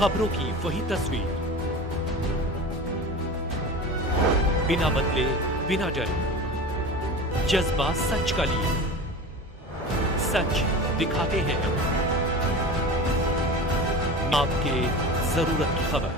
खबरों की वही तस्वीर, बिना बदले बिना डरे, जज्बा सच का लिए, सच दिखाते हैं आपके जरूरत की खबर।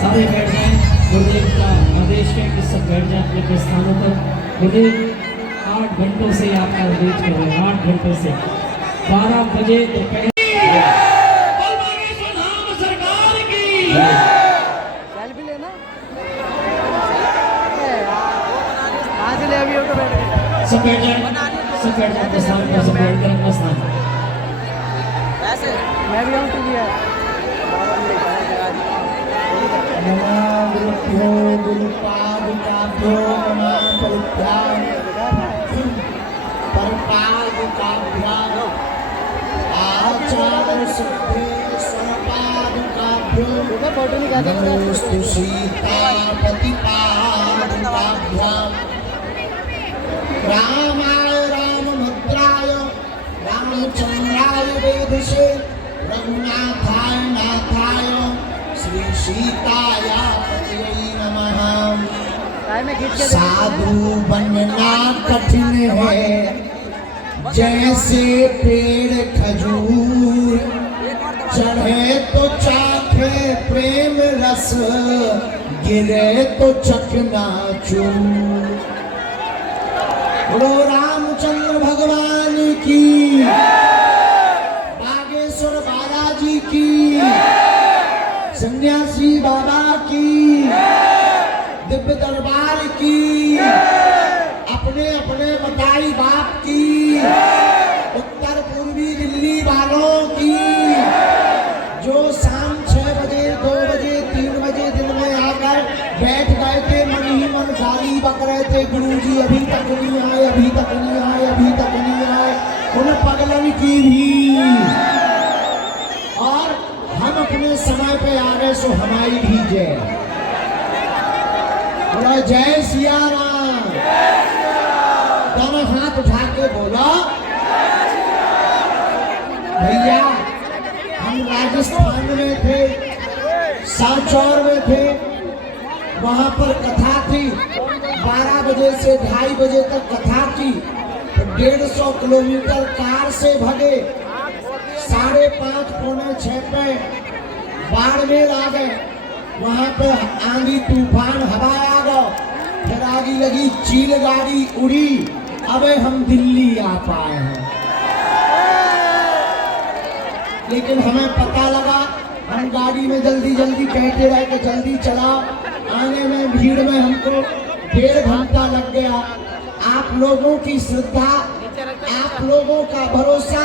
सारे बैठ जाएं, गुरुदेव का आदेश है कि सब बैठ जाएं अपने स्थानों पर। गुरुदेव 8 घंटों से आपका वेट कर रहे हैं, 8 घंटों से 12 बजे दोपहर सरकार की सेल्फी लेना कहाँ से ले अभी हो तो बैठ गए। सब बैठ जाएं, सब बैठ जाएं अपने स्थान पर, सब बैठ कर अपना स्थान। ऐसे मैं भी आऊँ तू भी है। नमामृत्यो गुरुपादुकाभ्यो नमः परित्याग परपादुकाभ्याम आचार्य सिद्धि स्वपादुकाभ्यो नमोस्तु सीतापतिपादुकाभ्याम रामाय रामभद्राय रामचंद्राय वेदसे रघुनाथाय नाथाय श्री सीताया पतये नमः। साधु बनना कठिन है जैसे पेड़ खजूर, चढ़े तो चाखे प्रेम रस, गिरे तो चकनाचूर। बोलो रामचंद्र भगवान की, बागेश्वर बालाजी की। सन्यासी बाबा की, दिव्य दरबार की, अपने अपने मताई बाप की, उत्तर पूर्वी दिल्ली वालों की, जो शाम 6 बजे 2 बजे 3 बजे दिन में आकर बैठ गए थे, मन ही मन गाली बक रहे थे, गुरुजी अभी तक नहीं आए, अभी तक नहीं आए, अभी तक नहीं आए, उन पगलन की भी। और हम अपने समय पे आ गए सो हमारी भी जय। बोला जय सिया राम। दोनों हाथ उठा के बोला भैया हम राजस्थान में थे, सांचौर में थे, वहां पर कथा थी, 12 बजे से 2:30 बजे तक कथा की, 150 किलोमीटर कार से भगे, 5:30 पौने 6 पे बाड़मेर आ गए, वहां पे आंधी तूफान हवा आ गया, फिर आगे लगी चील गाड़ी उड़ी, अबे हम दिल्ली आ पाए हैं। लेकिन हमें पता लगा, हम गाड़ी में जल्दी जल्दी कहते रहे कि जल्दी चलाओ, आने में भीड़ में हमको 1.5 घंटा लग गया। आप लोगों की श्रद्धा, आप लोगों का भरोसा,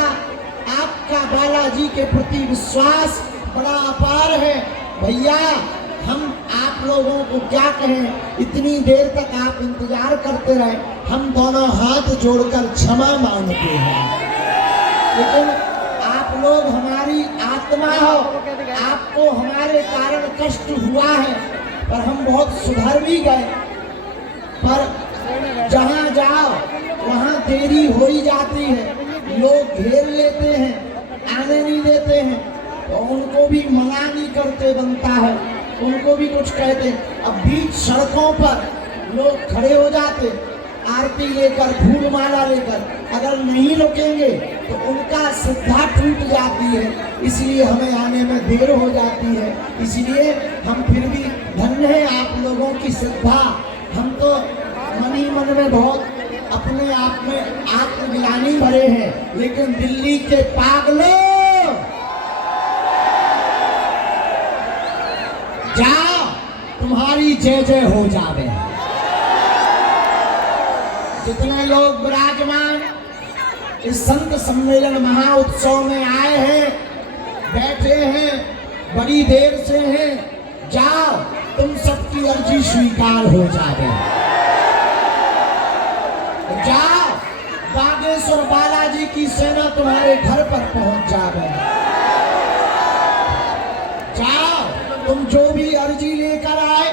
आपका बालाजी के प्रति विश्वास बड़ा अपार है भैया। हम आप लोगों को क्या कहें, इतनी देर तक आप इंतजार करते रहे, हम दोनों हाथ जोड़कर क्षमा मांगते हैं। लेकिन आप लोग हमारी आत्मा हो, आपको हमारे कारण कष्ट हुआ है, पर हम बहुत सुधर भी गए, पर जहाँ जाओ वहाँ देरी हो ही जाती है, लोग घेर लेते हैं, आने नहीं देते हैं, तो उनको भी मना नहीं करते बनता है, उनको भी कुछ कहते। अब बीच सड़कों पर लोग खड़े हो जाते, आरती लेकर, फूल माला लेकर, अगर नहीं रुकेंगे तो उनका श्रद्धा टूट जाती है, इसलिए हमें आने में देर हो जाती है। इसलिए हम फिर भी धन्य है आप लोगों की श्रद्धा। हम तो मन ही मन में बहुत अपने आप में आत्मग्लानि भरे हैं, लेकिन दिल्ली के पागलों जाओ, तुम्हारी जय जय हो जावे। जितने लोग विराजमान इस संत सम्मेलन महाउत्सव में आए हैं, बैठे हैं, बड़ी देर से हैं, जाओ तुम सबकी अर्जी स्वीकार हो जावे। जाओ, बागेश्वर बालाजी की सेना तुम्हारे घर पर पहुंच जावे। जाओ, तुम जो भी अर्जी लेकर आए,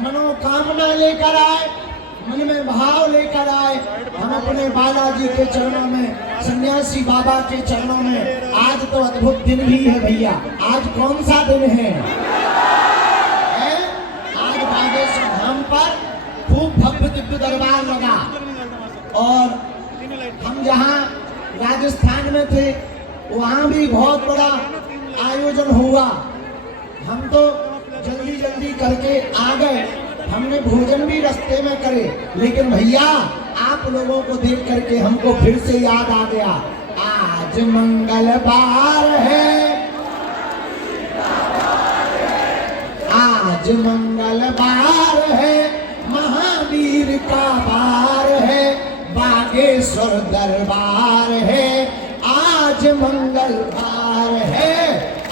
मनोकामना लेकर आए, मन में भाव लेकर आए, हम अपने बालाजी के चरणों में, सन्यासी बाबा के चरणों में। आज तो अद्भुत दिन भी है भैया। आज कौन सा दिन है? आज बागेश्वर धाम पर खूब भव्य दिव्य दरबार लगा, और हम जहाँ राजस्थान में थे वहाँ भी बहुत बड़ा आयोजन हुआ। हम तो जल्दी जल्दी करके आ गए, हमने भोजन भी रास्ते में करे, लेकिन भैया आप लोगों को देख करके हमको फिर से याद आ गया, आज मंगलवार है, आज मंगलवार है, महावीर का वार है, बागेश्वर दरबार है, आज मंगलवार है,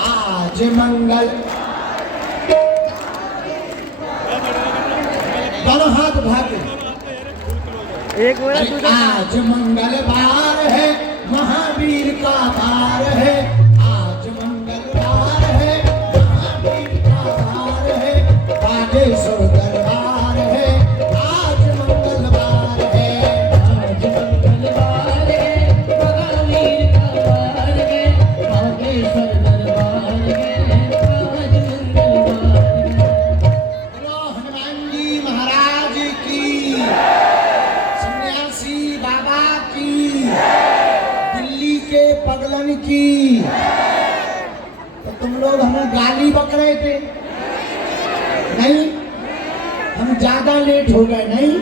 आज मंगल। दोनों हाथ उठा के एक वो है, आज मंगलवार है, महावीर का वार है, आज मंगलवार है, महावीर का वार है, बागेश्वर दरबार है, आज मंगलवार है, आज मंगलवार है, महावीर का वार है, बागेश्वर दरबार है, आज मंगलवार है। बोलो हनुमान जी महाराज की, सन्यासी बाबा की, दिल्ली के पगलन की। तो तुम लोग हमें गाली बक रहे थे, नहीं? हम ज्यादा लेट हो गए, नहीं?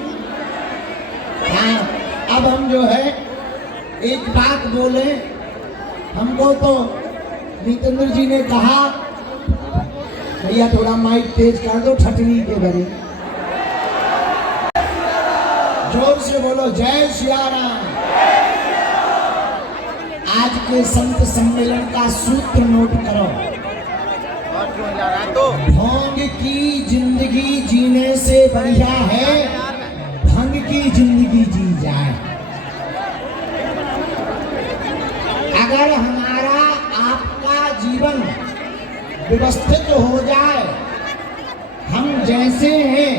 हाँ, अब हम जो है एक बात बोले, हमको तो नीतेंद्र जी ने कहा भैया थोड़ा माइक तेज कर दो ठटनी के बरे। जोर से बोलो जय सिया राम। आज के संत सम्मेलन का सूत्र नोट करो। ढोंग की जिंदगी जीने से बढ़िया है भंग की जिंदगी जी जाए। अगर हमारा आपका जीवन व्यवस्थित हो जाए, हम जैसे हैं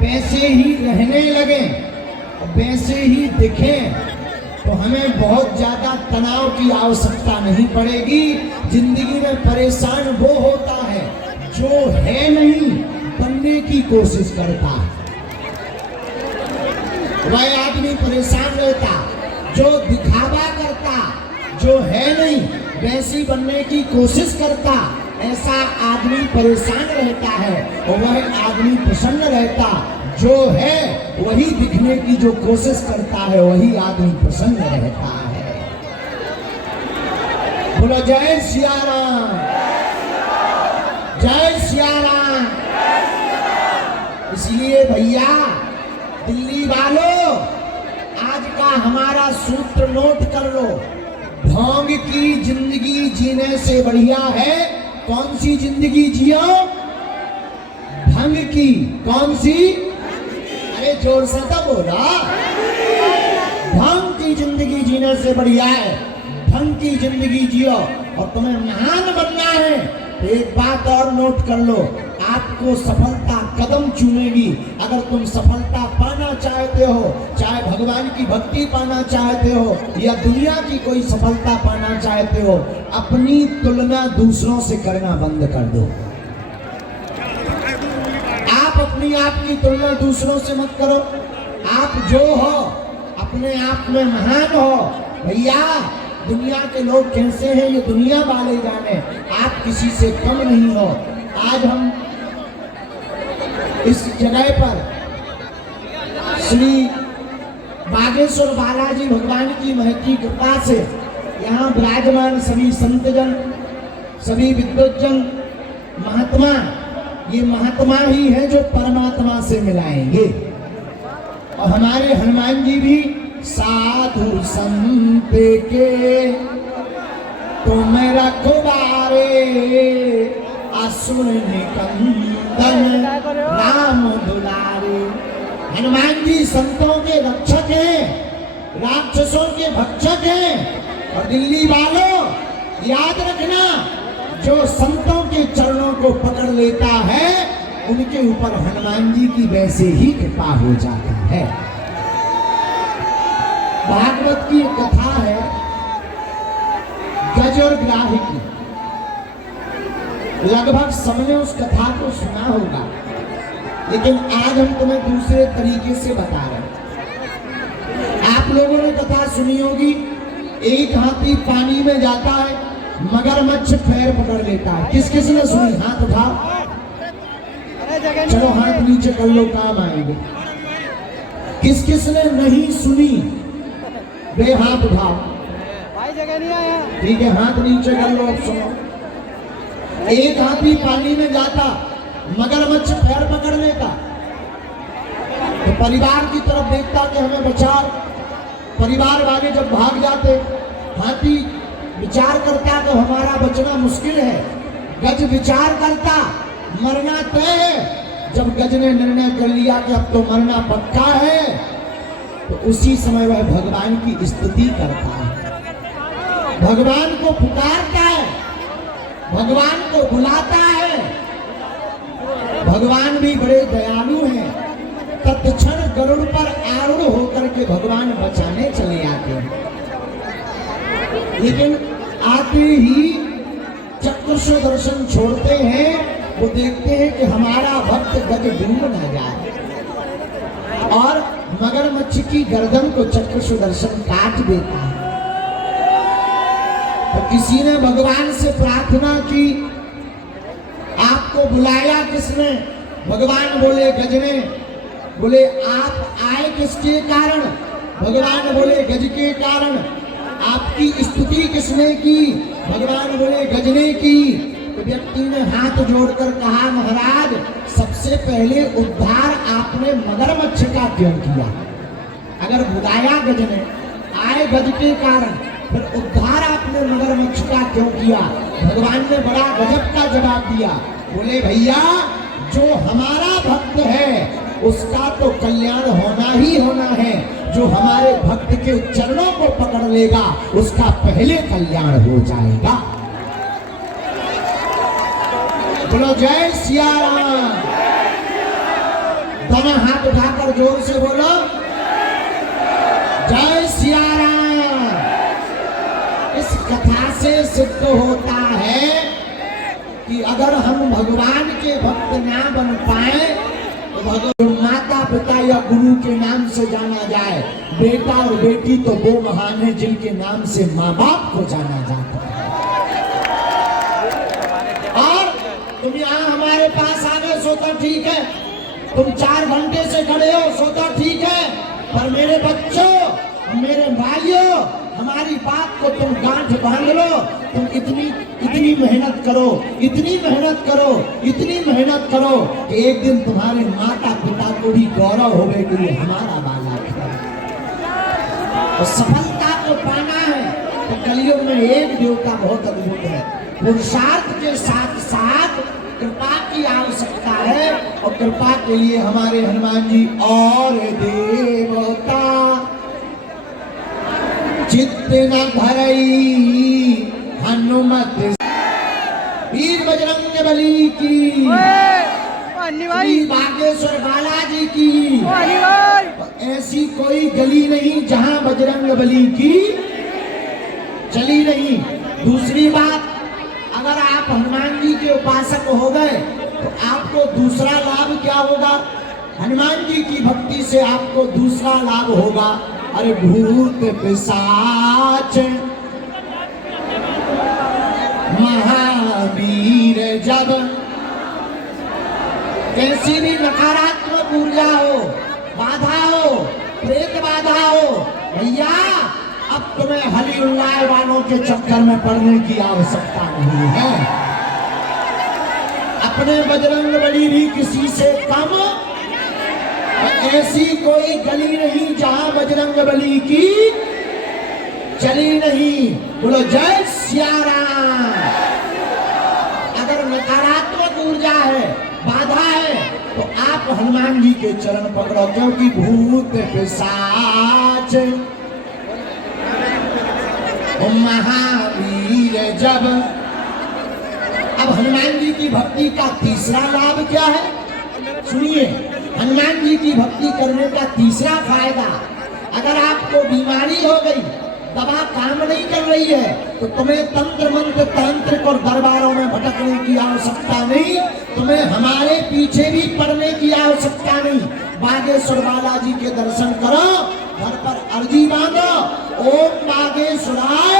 वैसे ही रहने लगे, वैसे ही दिखें, तो हमें बहुत ज्यादा तनाव की आवश्यकता नहीं पड़ेगी। जिंदगी में परेशान वो होता है जो है नहीं बनने की कोशिश करता है। वह आदमी परेशान रहता जो दिखावा करता, जो है नहीं वैसी बनने की कोशिश करता, ऐसा आदमी परेशान रहता है। और वह आदमी प्रसन्न रहता, जो है वही दिखने की जो कोशिश करता है, वही आदमी प्रसन्न रहता है। बोलो जय सिया राम, जय सिया राम। इसलिए भैया दिल्ली वालों, आज का हमारा सूत्र नोट कर लो। ढोंग की जिंदगी जीने से बढ़िया है कौन सी जिंदगी जियो? ढंग की। कौन सी? अरे जोर से तो बोला। ढंग की जिंदगी जीने से बढ़िया है ढंग की जिंदगी जियो। और तुम्हें महान बनना है तो एक बात और नोट कर लो, आपको सफलता कदम चुनेगी। अगर तुम सफलता पाना चाहते हो, चाहे भगवान की भक्ति पाना चाहते हो या दुनिया की कोई सफलता पाना चाहते हो, अपनी तुलना दूसरों से करना बंद कर दो। आप अपनी आप की तुलना दूसरों से मत करो। आप जो हो अपने आप में महान हो। भैया दुनिया के लोग कैसे हैं ये दुनिया वाले जाने, आप किसी से कम नहीं हो। आज हम इस जगह पर श्री बागेश्वर बालाजी भगवान की महती कृपा से यहाँ विराजमान सभी संतजन, सभी विद्वज्जन, महात्मा, ये महात्मा ही है जो परमात्मा से मिलाएंगे। और हमारे हनुमान जी भी साधु संत के तुम रखवारे असुर निकंदन राम दुलारे। हनुमान जी संतों के रक्षक हैं, राक्षसों के भक्षक हैं। और दिल्ली वालों याद रखना, जो संतों के चरणों को पकड़ लेता है उनके ऊपर हनुमान जी की वैसे ही कृपा हो जाता है। भागवत की एक कथा है गज और ग्राही की। लगभग सबने उस कथा को सुना होगा, लेकिन आज हम तुम्हें दूसरे तरीके से बता रहे हैं। आप लोगों ने कथा सुनी होगी, एक हाथी पानी में जाता है, मगरमच्छ पैर पकड़ लेता है। किस किस ने सुनी? हाथ उठाओ। चलो हाथ नीचे कर लो, काम आएंगे। किस किस ने नहीं सुनी? वे हाथ उठाओ। भाई जगह नहीं आया। ठीक है, हाथ नीचे कर लो। अब सुनो, एक हाथी पानी में जाता, मगरमच्छ पैर पकड़ लेता, तो परिवार की तरफ देखता कि हमें बचाओ। परिवार वाले जब भाग जाते, हाथी विचार करता कि हमारा बचना मुश्किल है। गज विचार करता, मरना तय है। जब गज ने निर्णय कर लिया कि अब तो मरना पक्का है, तो उसी समय वह भगवान की स्तुति करता है, भगवान को पुकारता है, भगवान को बुलाता है। भगवान भी बड़े दयालु हैं। तत्क्षण गरुड़ पर आरूढ़ होकर के भगवान बचाने चले आते हैं। लेकिन आते ही चक्र से दर्शन छोड़ते हैं। वो देखते हैं कि हमारा भक्त गज डूब ना जाए, और मगरमच्छ की गर्दन को चक्र से दर्शन काट देता है। तो किसी ने भगवान से प्रार्थना की, आपको बुलाया किसने? भगवान बोले गज ने। बोले आप आए किसके कारण? भगवान बोले गज के कारण। आपकी स्तुति किसने की? भगवान बोले गज ने की। व्यक्ति ने हाथ जोड़कर कहा, महाराज सबसे पहले उद्धार आपने मगरमच्छ का क्यों किया? अगर बुलाया गज ने, आए गज के कारण, फिर उद्धार आपने मगरमच्छ का क्यों किया? भगवान ने बड़ा गजब का जवाब दिया। बोले भैया, जो हमारा भक्त है उसका तो कल्याण होना ही होना है। जो हमारे भक्त के चरणों को पकड़ लेगा उसका पहले कल्याण हो जाएगा। बोलो जय सिया राम। दोनों हाथ उठाकर जोर से बोलो जय सिया राम। इस कथा से सिद्ध होता है कि अगर हम भगवान के भक्त ना बन पाए तो भगवान माता पिता या गुरु के नाम से जाना जाए। बेटा और बेटी तो वो महान है जिनके नाम से माँ बाप को जाना जाता है। और तुम यहाँ हमारे पास आ गए सो तो ठीक है, तुम 4 घंटे से खड़े हो सो तो ठीक है, पर मेरे बच्चों, मेरे भाइयों, हमारी बात को तुम गांठ बांध लो। तुम इतनी मेहनत करो, इतनी मेहनत करो, इतनी मेहनत करो कि एक दिन तुम्हारे माता पिता को भी गौरव होवे कि ये हमारा बालक है। तो सफलता को पाना है तो कलयुग में एक देवता बहुत अद्भुत है। पुरुषार्थ के साथ साथ कृपा की आवश्यकता है, और कृपा के लिए हमारे हनुमान जी और देवता चित्त न धरई हनुमत। वीर बजरंग बली की, बागेश्वर बालाजी की। ऐसी कोई गली नहीं जहां बजरंग बली की चली नहीं। दूसरी बात, अगर आप हनुमान जी के उपासक हो गए तो आपको दूसरा लाभ क्या होगा? हनुमान जी की भक्ति से आपको दूसरा लाभ होगा। अरे भूत पिशाच महावीर जब, कैसी भी नकारात्मक ऊर्जा हो, बाधा हो, प्रेत बाधा हो, भैया अब तुम्हें हली उल्लाह वालों के चक्कर में पड़ने की आवश्यकता नहीं है। अपने बजरंग बली भी किसी से कम, ऐसी कोई गली नहीं जहां बजरंग बली की चली नहीं। बोलो जय सिया राम। अगर नकारात्मक ऊर्जा है, बाधा है, तो आप हनुमान जी के चरण पकड़ो, क्योंकि भूत पिशाच महावीर जब। अब हनुमान जी की भक्ति का तीसरा लाभ क्या है? सुनिए, हनुमान जी की भक्ति करने का तीसरा फायदा, अगर आपको बीमारी हो गई, दवा काम नहीं कर रही है, तो तुम्हें तंत्र मंत्र तांत्रिक और दरबारों में भटकने की आवश्यकता नहीं, तुम्हें हमारे पीछे भी पड़ने की आवश्यकता नहीं। बागेश्वर बालाजी के दर्शन करो, घर पर अर्जी बांधो, ओम बागेश्वराय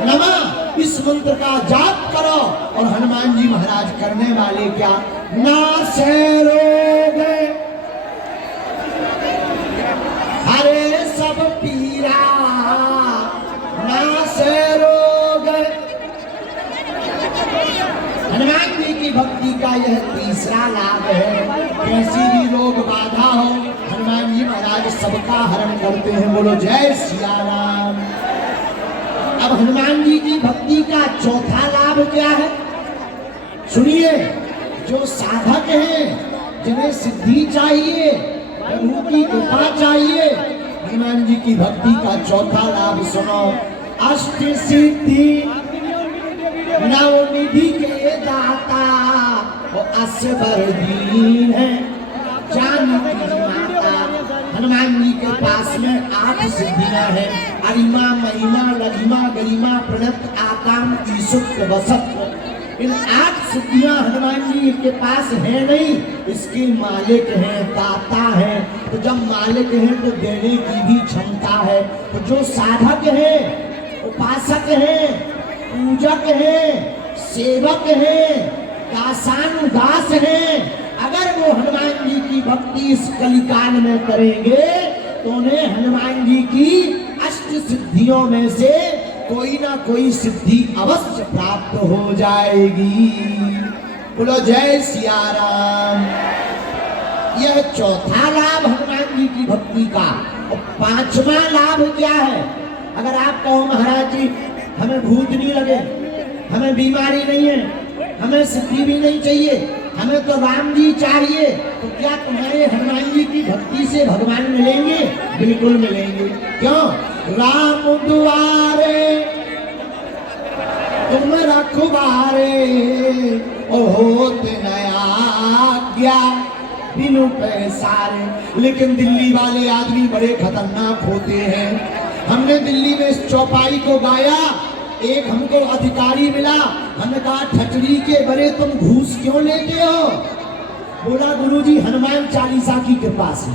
नमः, इस मंत्र का जाप करो, और हनुमान जी महाराज करने वाले क्या? नासे रोग हरे सब पीरा, नासे रोग। हनुमान जी की भक्ति का यह तीसरा लाभ है। कैसी भी रोग बाधा हो, हनुमान जी महाराज सबका हरण करते हैं। बोलो जय सिया राम। अब हनुमान जी की भक्ति का चौथा लाभ क्या है? सुनिए, जो साधक हैं, जिन्हें सिद्धि चाहिए, प्रभु की कृपा चाहिए, हनुमान जी की भक्ति का चौथा लाभ सुनो। अष्ट सिद्धि नवनिधि के दाता, वो असबर दीन है जानकी माता। हनुमान जी के पास में 8 सिद्धियां हैं। अरिमा, महिमा, लघिमा, गरिमा, प्रणत, आकाम, ईसुक, वसत। इन 8 सिद्धियां हनुमान जी के पास है नहीं, इसके मालिक हैं, दाता हैं। तो जब मालिक हैं तो देने की भी क्षमता है। तो जो साधक हैं, उपासक हैं, पूजक हैं, सेवक हैं, दासानुदास हैं, अगर वो हनुमान जी की भक्ति इस कलिकाल में करेंगे तो उन्हें हनुमान जी की अष्ट सिद्धियों में से कोई ना कोई सिद्धि अवश्य प्राप्त हो जाएगी। बोलो जय सिया राम। यह चौथा लाभ हनुमान जी की भक्ति का। और पांचवा लाभ क्या है? अगर आप कहो महाराज जी हमें भूत नहीं लगे, हमें बीमारी नहीं है, हमें सिद्धि भी नहीं चाहिए, हमें तो राम जी चाहिए, तो क्या तुम्हारे हनुमान जी की भक्ति से भगवान मिलेंगे? बिल्कुल मिलेंगे। क्यों? राम दुआरे तुम रखवारे, ओ होते नया आज्ञा बिनु पैसारे। लेकिन दिल्ली वाले आदमी बड़े खतरनाक होते हैं। हमने दिल्ली में इस चौपाई को गाया, एक हमको अधिकारी मिला, हमने कहा ठटरी के बड़े तुम घूस क्यों लेते हो? बोला गुरुजी हनुमान चालीसा की कृपा से।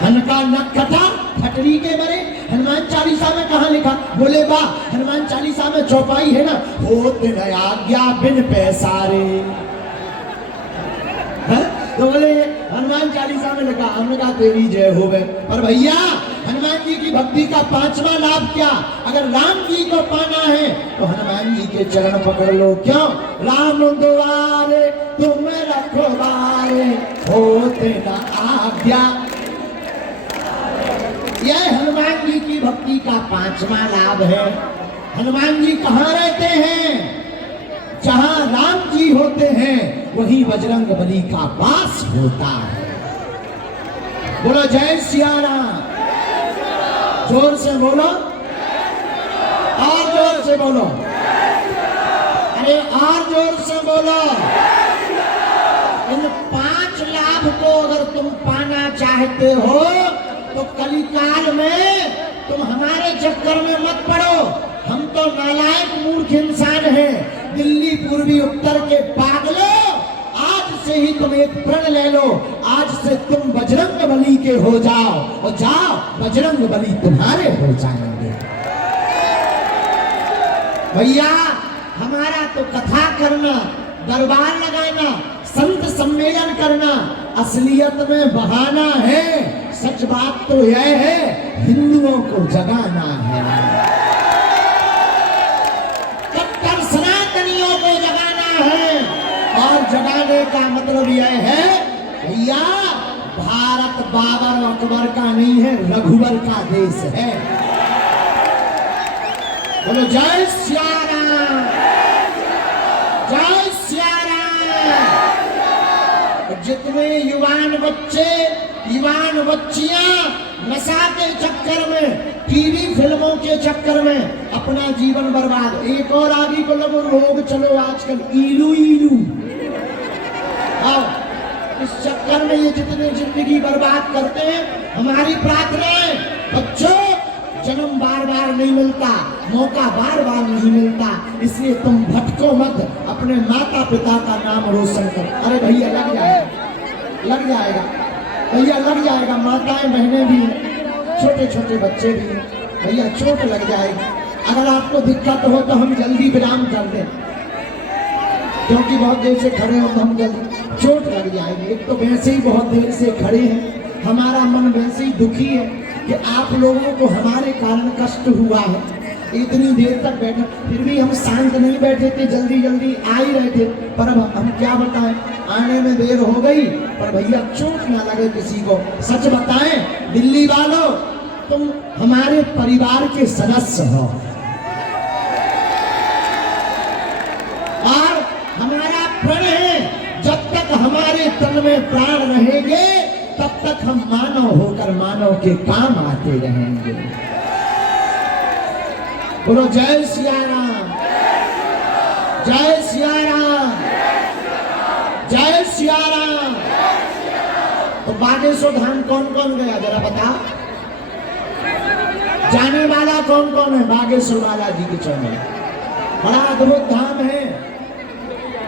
हनका नक कथा ठटरी के बड़े हनुमान चालीसा में कहा लिखा? बोले वाह, हनुमान चालीसा में चौपाई है ना, होते न आज्ञा बिन पैसारे। तो बोले हनुमान चालीसा में लिखा, हमने कहा तेरी जय हो गए। पर भैया हनुमान जी की भक्ति का पांचवा लाभ क्या? अगर राम जी को पाना है तो हनुमान जी के चरण पकड़ लो। क्यों? राम द्वारे तुम रखवारे, होते न आज्ञा। यह हनुमान जी की भक्ति का पांचवा लाभ है। हनुमान जी कहाँ रहते हैं? जहां राम जी होते हैं वहीं बजरंग बली का वास होता है। बोलो जय सिया राम। जोर से बोलो, और जोर से बोलो, अरे और जोर से बोलो। इन 5 लाभ को अगर तुम पाना चाहते हो तो कलिकाल में तुम हमारे चक्कर में मत पड़ो। हम तो नालायक मूर्ख इंसान हैं। दिल्ली पूर्वी उत्तर के पागलों, आज से ही तुम एक प्रण ले लो, आज से तुम बजरंग बली के हो जाओ, और जाओ बजरंग बली तुम्हारे हो जाएंगे। भैया हमारा तो कथा करना, दरबार लगाना, संत सम्मेलन करना असलियत में बहाना है। सच बात तो यह है हिंदुओं को जगाना है, कट्टर सनातनियों को जगाना है। और जगाने का मतलब यह है भैया भारत बाबर अकबर का नहीं है, रघुवर का देश है। बोलो जय सिया राम, जय सिया राम। जितने युवान बच्चे युवान बच्चियां नशा के चक्कर में, टीवी फिल्मों के चक्कर में अपना जीवन बर्बाद। एक और आगे को लोगों रोग चलो आजकल ईलू ईलू। आओ इस चक्कर में ये जितने जिंदगी बर्बाद करते हैं, हमारी प्रार्थना है बच्चों जन्म बार बार नहीं मिलता, मौका बार बार नहीं मिलता, इसलिए तुम भटको मत, अपने माता पिता का नाम रोशन करो। अरे भैया लग जाएगा, लग जाएगा भैया, लग जाएगा। माताएं बहनें भी हैं, छोटे छोटे बच्चे भी हैं भैया, चोट लग जाएगी। अगर आपको दिक्कत हो तो हम जल्दी विराम कर दें, क्योंकि बहुत देर से खड़े हो तो हम जल्दी, चोट लग जाएगी। एक तो वैसे ही बहुत देर से खड़े हैं, हमारा मन वैसे ही दुखी है कि आप लोगों को हमारे कारण कष्ट हुआ है। इतनी देर तक बैठे, फिर भी हम शांत नहीं बैठे थे, जल्दी जल्दी आ ही रहे थे। पर अब हम क्या बताएं, आने में देर हो गई, पर भैया चोट ना लगे किसी को। सच बताएं दिल्ली वालों, तुम हमारे परिवार के सदस्य हो, और हमारा प्रण है जब तक हमारे तन में प्राण रहेंगे तब तक हम मानव होकर मानव के काम आते रहेंगे। बोलो जय सिया राम, जय सिया राम, जय सिया राम। तो बागेश्वर धाम कौन कौन गया जरा बताओ, जाने वाला कौन कौन है? बागेश्वर बालाजी के चरण, बड़ा अद्भुत धाम है,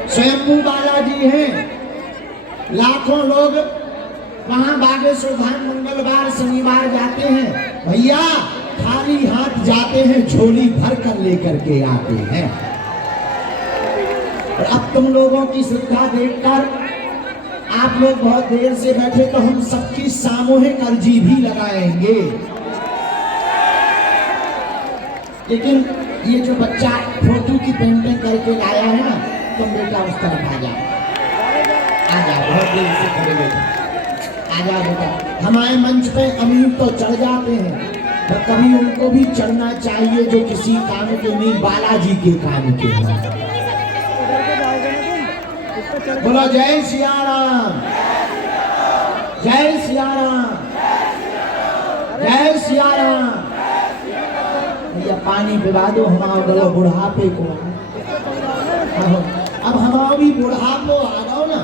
स्वयंभू बालाजी हैं। लाखों लोग वहां बागेश्वर धाम मंगलवार शनिवार जाते हैं भैया, खाली हाथ जाते हैं, झोली भर कर लेकर के आते हैं। और अब तुम लोगों की श्रद्धा देखकर आप लोग बहुत देर से बैठे, तो हम सबकी सामूहिक अर्जी भी लगाएंगे। लेकिन ये जो बच्चा फोटो की पेंटिंग करके लाया है ना, तुम बेटा उस तरफ आ जाओ, आ जाओ, बहुत देर से खड़े बेटा, आ जाओ बेटा। हमारे मंच पे अमीर तो चढ़ जाते हैं, पर कभी उनको भी चढ़ना चाहिए जो किसी काम के नहीं, बालाजी के काम के हैं। बोलो जय सिया राम, जय सिया राम, जय सिया राम। भैया पानी पिला दो, हमारा बुढ़ापे को। अब हमारा भी बुढ़ापो आ जाओ ना,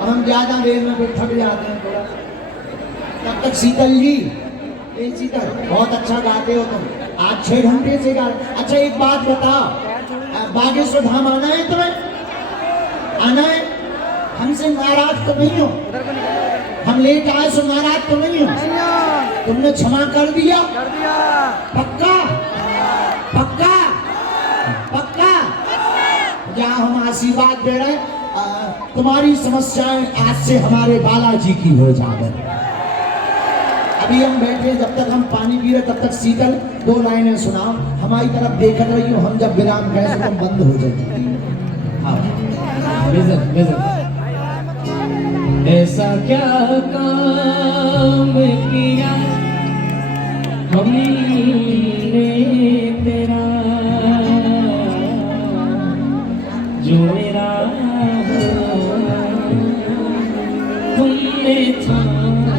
अब हम ज्यादा देर में फिर थक जाते हैं थोड़ा। तब तक शीतल जी, ए शीतल बहुत अच्छा गाते हो तुम, आज 6 घंटे से गा। अच्छा एक बात बताओ, बागेश्वर धाम आना है तुम्हें? आना है? हमसे नाराज तो नहीं हो? हम लेट आए सो नाराज तो नहीं हो? तुमने क्षमा कर दिया? पक्का? पक्का? पक्का? जहाँ हम आशीर्वाद दे रहे हैं, तुम्हारी समस्याएं आज से हमारे बालाजी की हो जाए। अभी हम बैठे, जब तक हम पानी पी रहे तब तक शीतल 2 लाइनें सुनाओ, हमारी तरफ देख रही हो, हम जब विराम कहें तो तुम बंद हो जाएगी। ऐसा क्या काम किया हमने तेरा, जो मेरा तुमने थामा।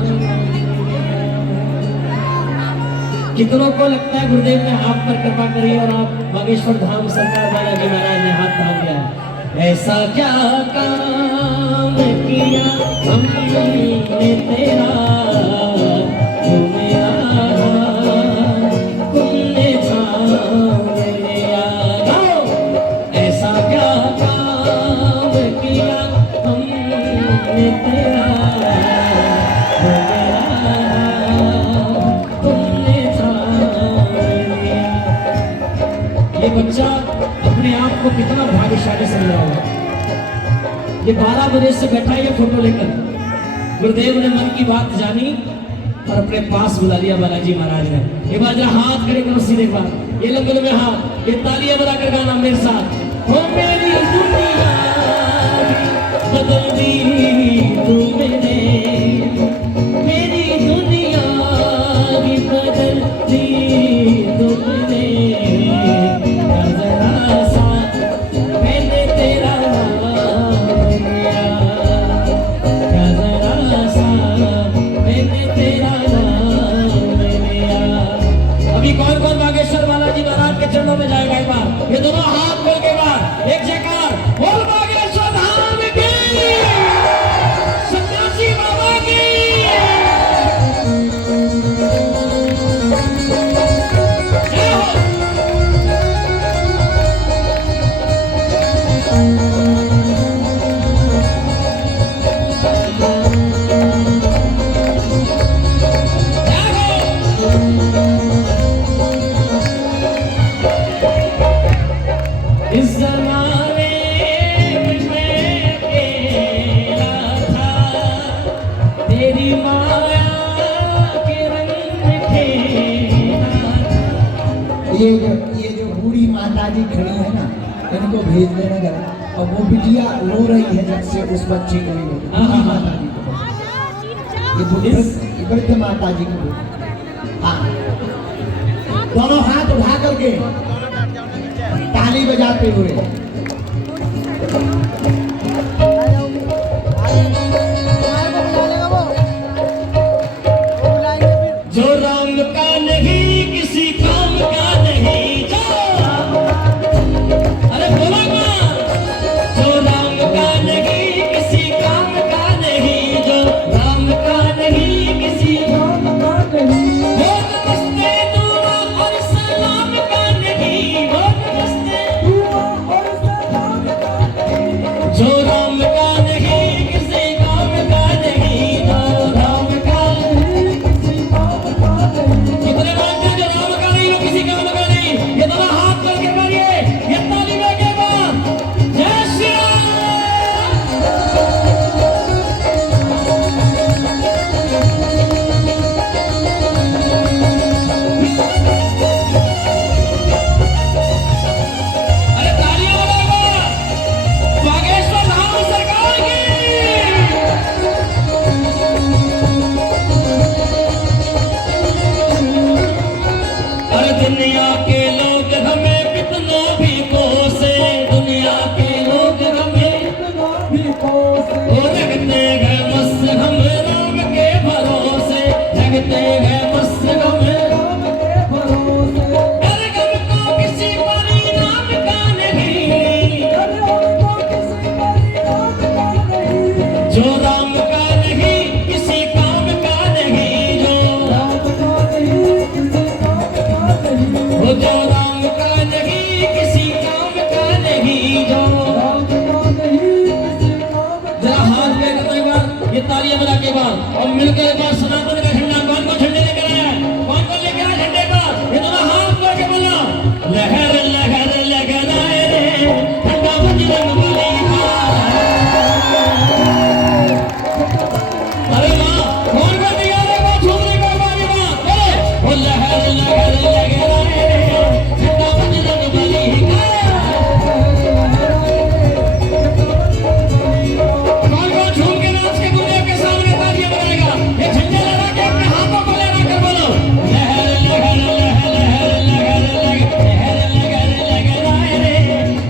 कितनों को लगता है गुरुदेव ने हाथ पर कृपा करी और आप बागेश्वर धाम सरकार बालाजी महाराज ने हाथ थाम लिया। ऐसा क्या काम किया हमने तेरा, जो मेरा तुमने थाम लिया। ऐसा क्या काम किया हमने तेरा, जो मेरा तुमने थाम लिया। ये बच्चा अपने आप को कितना भाग्यशाली समझ रहा होगा। ये 12 बजे से बैठा है ये फोटो लेकर, गुरुदेव ने मन की बात जानी और अपने पास बुला लिया बालाजी महाराज ने। ये बाजरा हाथ करे करो सीधे बात, ये लंबे लंबे हाथ, ये तालियां बजाकर गाना मेरे साथ। हो मेरी दुनिया बदल दी तुमने, मेरी दुनिया भी बदल दी तुमने। कौन कौन बागेश्वर बालाजी महाराज के चरणों में जाएगा एक बार, ये दोनों हाथ खोल के बार एक जयकार बोल बागेश्वर धाम की, सन्यासी बाबा की। इस जमाने में अकेला था, तेरी माया के रंग खेला था। ये जो बूढ़ी माता जी खड़ी है ना, इनको भेज देना जरा। और वो बिटिया रो रही है जब से उस बच्चे को, बूढ़ी माता जी को, ये वृद्ध माता जी को। हाँ, दोनों हाथ उठा करके ताली बजाते हुए। जो रंग का नहीं किसी काम का नहीं, जो अरे बोला ना, जो रंग का नहीं किसी काम का नहीं, जो रंग का नहीं किसी काम का नहीं, वो नमस्ते दुआ और सलाम का नहीं, वो नमस्ते दुआ और और मिलकर एक बार सनातन का झंडा कौन को झंडे लेकर आया है? कौन को लेकर आया झंडे को? ये दोनों हाथ जोड़ के बोलो लहर लहर लहराए रे ठंडा बजरंग बली का। अरे वाह कौन को दिया रे वो झूमने का बारी वाह वो लहर लहर लहराए रे ठंडा बजरंग बली का। कौन को झूम के नाच के गुरुदेव के सामने तालियां बजाएगा? ये झंडे लगा के अपने हाथों को लहरा कर बोलो लहर लहर लहर लहर लहर लहर लहर लहराए रे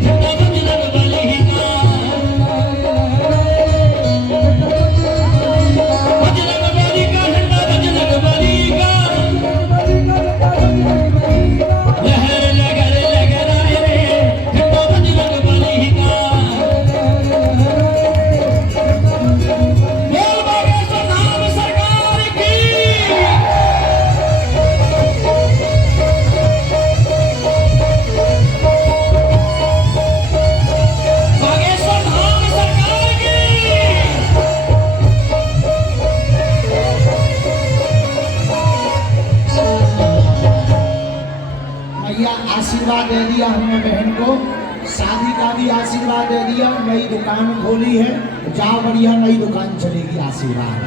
ठंडा बजरंग बली का। बजरंग बली का झंडा बजरंग बली का लहर लहर लहराए रे ठंडा बजरंग बली का। बोल बागेश्वर धाम सरकार की। बागेश्वर धाम सरकार की। भैया आशीर्वाद दे दिया हमने बहन को, शादी का भी आशीर्वाद दे दिया, नई दुकान खोली है, जाओ बढ़िया नई दुकान चलेगी। आशीर्वाद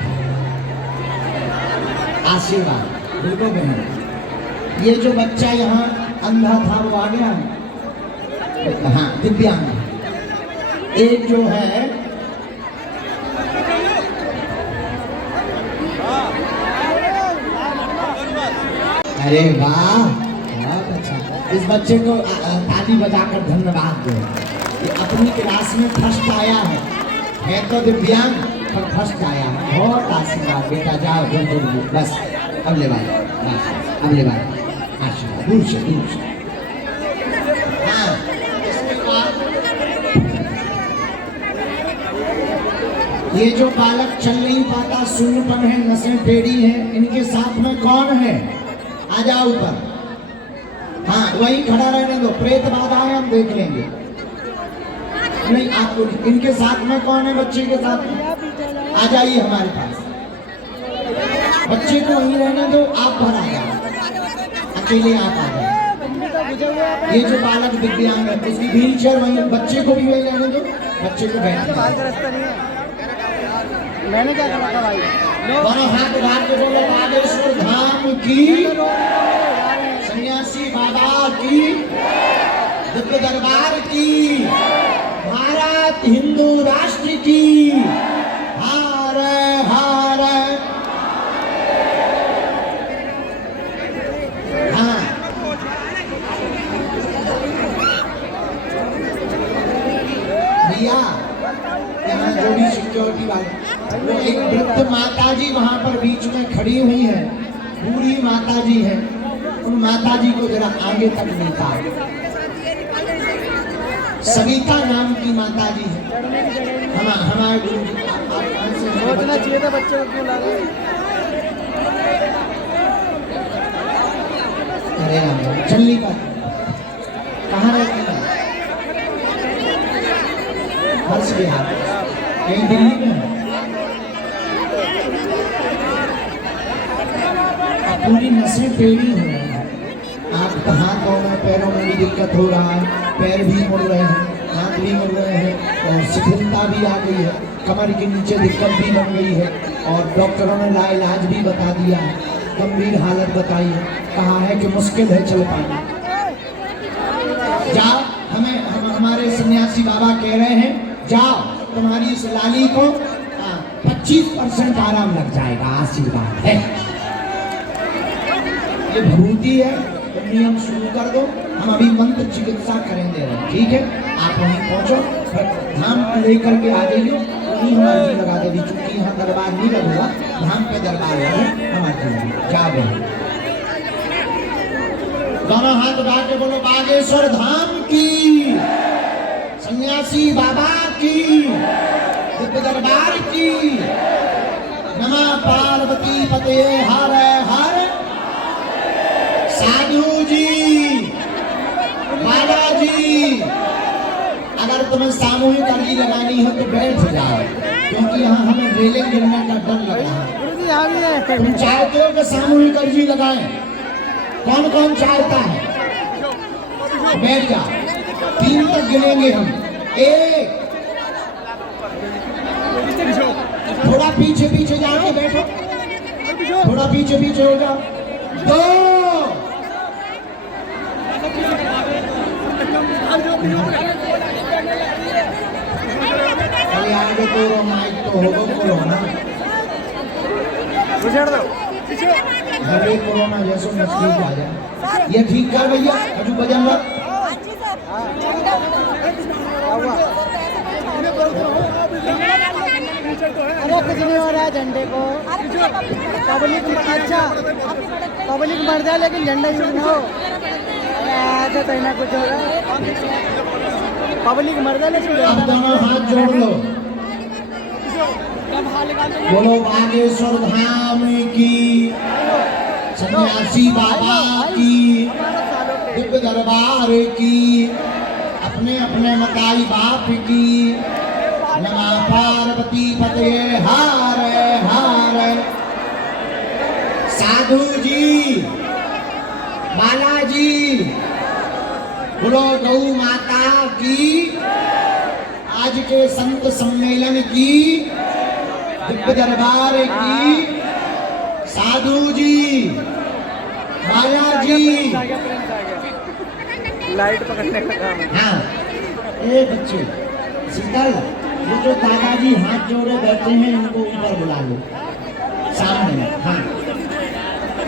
आशीर्वाद बिल्कुल बहन। ये जो बच्चा यहाँ अंधा था वो आ गया, हाँ दिव्यांग। एक जो है अरे वाह बहुत अच्छा, इस बच्चे को ताली बजाकर धन्यवाद दो। ये अपनी क्लास में फर्स्ट आया है तो दिव्यांग पर फर्स्ट आया है। बहुत आशीर्वाद बेटा, जाओ जल्दी बस अब ले भाई, बस अब ले भाई आशीर्वाद दूर से दूर से। हाँ इसके बाद ये जो बालक चल नहीं पाता, शून्यपन है, नसें टेढ़ी हैं, इनके साथ में कौन है? आ जाओ ऊपर। हाँ वही खड़ा रहने दो, प्रेत बाधा है हम देख लेंगे। नहीं आपको नहीं, इनके साथ में कौन है? बच्चे के साथ में आ जाइए हमारे पास। बच्चे को वहीं रहने दो, आप बाहर आ जाओ, अकेले आप आ जाओ। ये जो बालक दिव्यांग है उसकी व्हील चेयर वहीं, बच्चे को भी वहीं रहने दो, बच्चे को बैठने मैंने क्या कहा था भाई? दोनों हाथ उठा के बोलो बागेश्वर धाम की, सन्यासी बाबा की, दिव्य दरबार की, भारत हिंदू राष्ट्र की। हर हर हाँ भैया यहाँ जो भी सिक्योरिटी वाले, वो एक वृद्ध माता जी वहाँ पर बीच में खड़ी हुई है, बूढ़ी माता जी है, उन माता जी को जरा आगे तक मिलता है। सविता नाम की माता जी है, हमारे गुरु जी। सोचना चाहिए था बच्चे को क्यों ला रहे? अरे राम चल नहीं पाती, कहाँ रहती है? हर्ष बिहार, कहीं दिल्ली में है। पूरी नसें टेढ़ी हो रही हैं, आप हाथों में पैरों में भी दिक्कत हो रहा है, पैर भी मुड़ रहे हैं, हाथ भी मुड़ रहे हैं, और शिथिलता भी आ गई है, कमर के नीचे दिक्कत भी बन गई है, और डॉक्टरों ने लाइलाज भी बता दिया है, गंभीर हालत बताई है, कहा है कि मुश्किल है चल पाना। जाओ, हमारे सन्यासी बाबा कह रहे हैं जाओ, तुम्हारी इस लाली को 25% आराम लग जाएगा, आशीर्वाद है। ये भभूति है, तो नियम शुरू कर दो, हम अभी मंत्र चिकित्सा करें दे रहे हैं, ठीक है? आप वहीं पहुंचो, फिर धाम लेकर के आ जाइए, वहीं हमारी लगा देगी, चूंकि यहाँ दरबार नहीं लगेगा, धाम पे दरबार लगे हमारी जा गए। दोनों हाथ उठा के बोलो बागेश्वर धाम की, सन्यासी बाबा की, दिव्य दरबार की। नमः पार्वती पते हर हर। साधु जी, बाबा जी, अगर तुम्हें सामूहिक अर्जी लगानी हो तो बैठ जाओ। क्योंकि यहाँ हमें रेलिंग गिरने का डर लग रहा है। गुरु जी यहाँ भी है। तुम चाहते हो कि सामूहिक अर्जी लगाएं? कौन कौन चाहता है? बैठ जा, 3 तक गिनेंगे हम। 1, थोड़ा पीछे पीछे जाके बैठो, थोड़ा पीछे पीछे हो जाओ। 2, अरे आगे तो माइक तो होगा कोरोना, हरे कोरोना जैसे मछली आ जाए। ये ठीक कर भैया, अजू बजन रख। अरे कुछ नहीं हो रहा है झंडे को। पब्लिक अच्छा पब्लिक मर जाए लेकिन झंडा यूज ना हो। ऐसा तो ना कुछ हो रहा है। पब्लिक मर जाए लेकिन अब दोनों हाथ जोड़ लो, बोलो बागेश्वर धाम की, सन्यासी बाबा की, दिव्य दरबार की, अपने अपने मताई बाप की। नमः पार्वती पते हार हार। साधु जी, बालाजी, बोलो गौ माता की, आज के संत सम्मेलन की, दिव्य दरबार की, साधु जी, बालाजी। लाइट पकड़ने का काम है। हाँ, ए बच्चे, शीतल, ये जो दादाजी हाथ जोड़े बैठे हैं इनको ऊपर बुला लो, सामने। हाँ,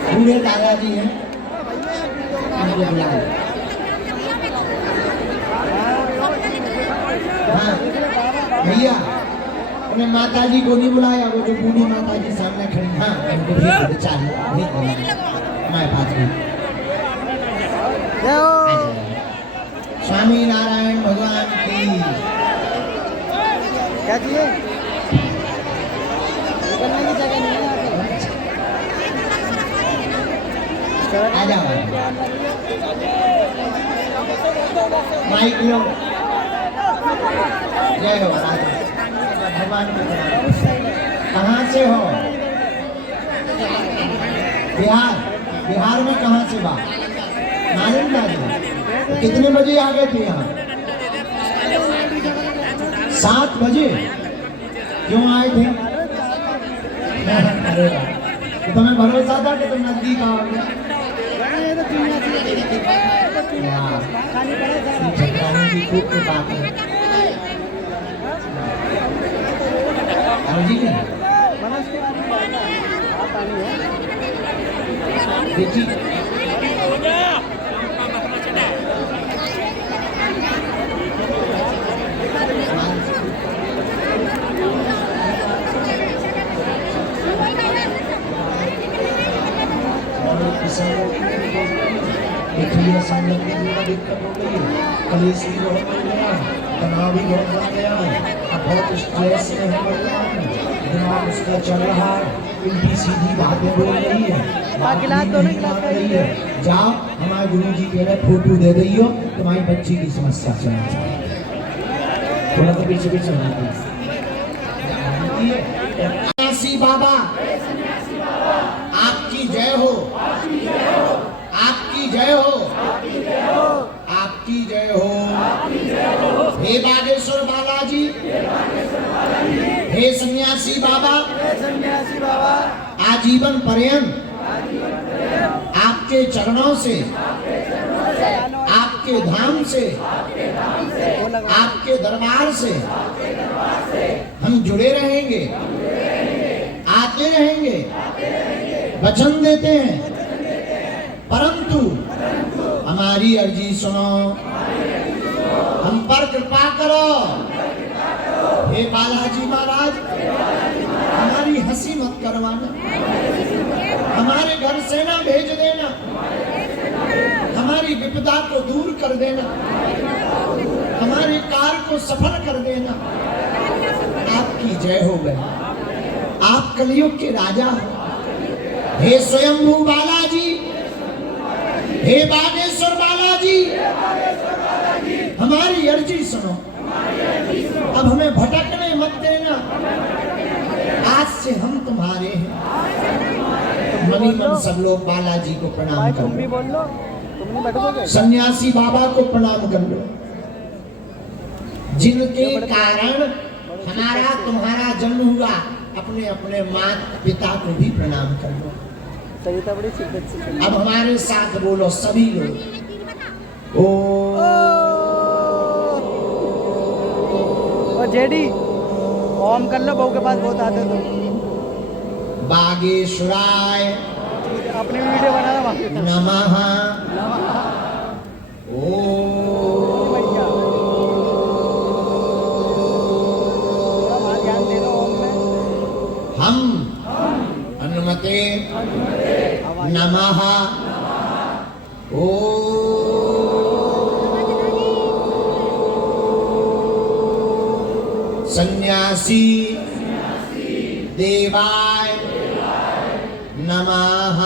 बूढ़े दादाजी हैं, इनको बुला लो। हाँ भैया, उन्हें माता जी को नहीं बुलाया, वो जो बूढ़ी माता जी सामने खड़ी। हाँ, इनको भेज दो, चाहिए भेज दो हमारे पास भी। स्वामी नारायण भगवान की। क्या चाहिए? निकलने की जगह नहीं है। आ जाओ, माइक लो। जय हो राजा भगवान की प्रणाम। कहाँ से हो? बिहार। बिहार में कहाँ से बा? नालंदा से। कितने बजे आ गए थे यहाँ? 7 बजे। क्यों आए थे? अरे तो तुम्हें भरोसा था कि तुम नजदीक आओगे? की खूब की बात है। देखिए दिक्कत हो गई, कलेश भी बहुत बढ़ गया, तनाव भी बहुत बढ़ गया, अब बहुत स्ट्रेस में है भगवान, दिमाग उसका चल रहा है, उल्टी सीधी बातें बोल रही है, बात नहीं मान रही है। जाओ हमारे गुरु जी कह रहे फोटो दे दियो, तुम्हारी बच्ची की समस्या सुना थोड़ा तो पीछे पीछे सन्यासी बाबा आपकी जय हो, आपकी जय हो, आपकी जय हो। हे बागेश्वर बालाजी, हे सन्यासी बाबा, आजीवन पर्यंत आपके चरणों से, आपके धाम से, आपके दरबार से हम जुड़े रहेंगे, आते रहेंगे, वचन देते हैं। परंतु हमारी अर्जी सुनो, हम पर कृपा करो। हे बालाजी महाराज, हमारी हंसी मत करवाना, हमारे घर सेना भेज देना, हमारी विपदा को दूर कर देना, हमारे कार्य को सफल कर देना। आपकी जय हो गई, आप कलयुग के राजा हो। हे स्वयंभू बालाजी, हे बागेश्वर बालाजी, हमारी अर्जी सुनो, अब हमें भटकने मत देना, सब लोग बालाजी को प्रणाम भाई कर तुम भी लो। बोल लो, तुम नहीं बैठोगे? सन्यासी बाबा को प्रणाम कर लो, जिनके कारण हमारा तुम्हारा जन्म हुआ। अपने अपने माता पिता को भी प्रणाम कर लो। सरिता बड़ी शिद्दत से चली। अब हमारे साथ बोलो सभी लोग। ओ और जेडी ओम कर लो, बहू के पास बहुत आते तो। बागेश्वराय अपनी वीडियो बना रहा वहाँ। नमः। ओ भैया थोड़ा ध्यान दे दो ओम में। हम हनुमते नमः। ओ सन्यासी देवाय नमः।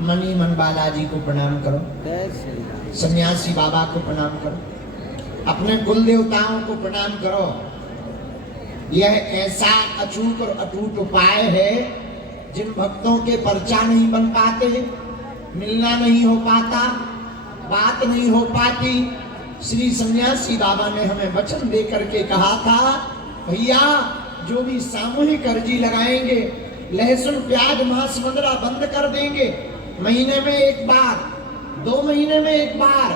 मनी मन बालाजी को प्रणाम करो, सन्यासी बाबा को प्रणाम करो, अपने कुल देवताओं को प्रणाम करो। यह ऐसा अचूक और अटूट उपाय है, जिन भक्तों के पर्चा नहीं बन पाते, मिलना नहीं हो पाता, बात नहीं हो पाती, श्री सन्यासी बाबा ने हमें वचन दे करके कहा था, भैया जो भी सामूहिक अर्जी लगाएंगे, लहसुन प्याज मांस मदिरा बंद कर देंगे, महीने में एक बार, 2 महीने में एक बार,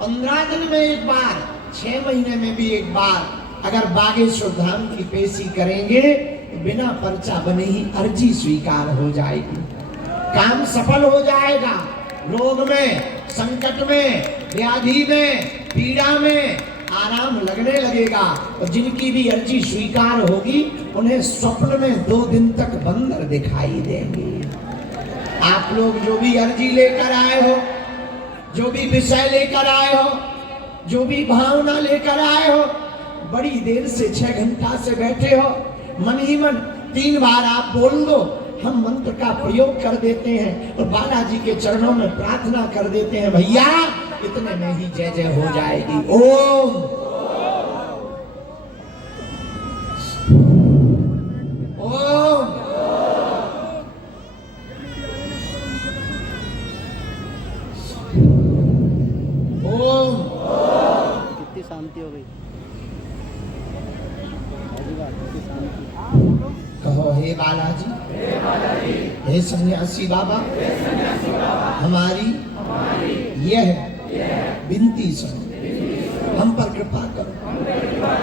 15 दिन में एक बार, 6 महीने में भी एक बार, अगर बागेश्वर धाम की पेशी करेंगे तो बिना पर्चा बने ही अर्जी स्वीकार हो जाएगी, काम सफल हो जाएगा। रोग में, संकट में, व्याधि में, पीड़ा में आराम लगने लगेगा। और जिनकी भी अर्जी स्वीकार होगी, उन्हें स्वप्न में 2 दिन तक बंदर दिखाई देंगे। आप लोग जो भी अर्जी लेकर आए हो, जो भी विषय लेकर आए हो, जो भी भावना लेकर आए हो, बड़ी देर से 6 घंटा से बैठे हो, मन ही मन 3 बार आप बोल दो, हम मंत्र का प्रयोग कर देते हैं और बालाजी के चरणों में प्रार्थना कर देते हैं, भैया इतने में ही जय जय हो जाएगी। ओम ओम ओम। कितनी शांति हो गई। कहो हे बालाजी, हे सन्यासी बाबा, हमारी यह विनती सुनो, हम पर कृपा करो।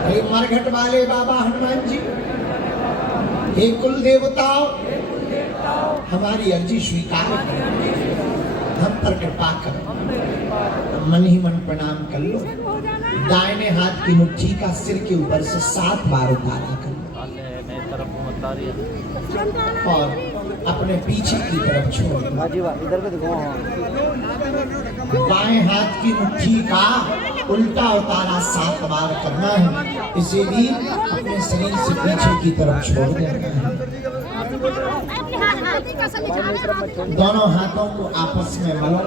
हे मरघट वाले बाबा हनुमान जी, हे कुल देवताओं, हमारी अर्जी स्वीकार करो, हम पर कृपा करो। मन ही मन प्रणाम कर लो, दाहिने हाथ की मुट्ठी का सिर के ऊपर से 7 बार उतारा कर लो और अपने पीछे की तरफ छोड़ दो। इधर पे देखो। बाएं हाथ की मुट्ठी का उल्टा उतारा 7 बार करना है, इसे भी अपने शरीर से पीछे की तरफ छोड़ देना है। दोनों हाथों को आपस में मलो।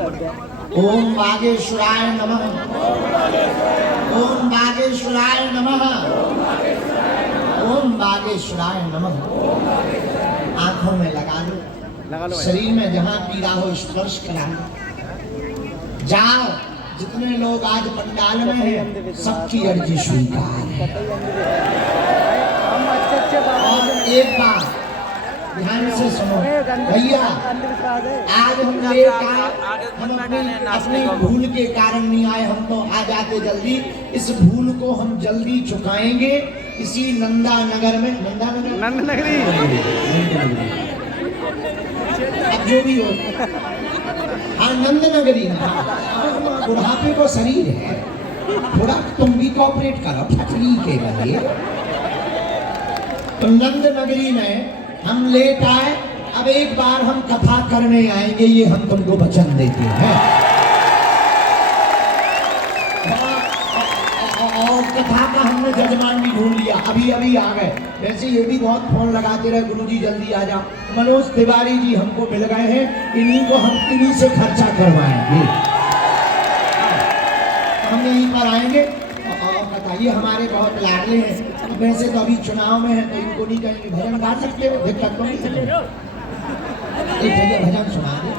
ओम बागेश्वराय नमः, ओम बागेश्वराय नमः, ओम बागेश्वराय नमः। आंखों में लगा लो, शरीर में जहां पीड़ा हो स्पर्श करा लो। जाओ, जितने लोग आज पंडाल में हैं, सबकी अर्जी स्वीकार है। और एक बार ध्यान से सुनो भैया, आज हम लेट आए, हम अपनी भूल के कारण नहीं आए, हम तो आ जाते जल्दी। इस भूल को हम जल्दी चुकाएंगे इसी नंदा नगर में। नंदा नगर, नंद नगरी, अब जो भी हो, हाँ नंद नगरी। बुढ़ापे को शरीर है, थोड़ा तुम भी कोऑपरेट करो ठटली के बने। तो नंद नगरी में हम लेट आए, अब एक बार हम कथा करने आएंगे, ये हम तुमको वचन देते हैं। और कथा का हमने जजमान भी ढूंढ लिया, अभी अभी आ गए। वैसे ये भी बहुत फोन लगाते रहे, गुरुजी जल्दी आ जाओ। मनोज तिवारी जी हमको मिल गए हैं, इन्हीं को हम इन्हीं से खर्चा करवाएंगे। हम यहीं पर आएंगे और बताइए, हमारे बहुत लाडले हैं। वैसे तो अभी चुनाव में है, तो इनको नहीं कहेंगे भजन गा सकते हो, दिक्कत तो नहीं। एक जगह भजन सुना दे,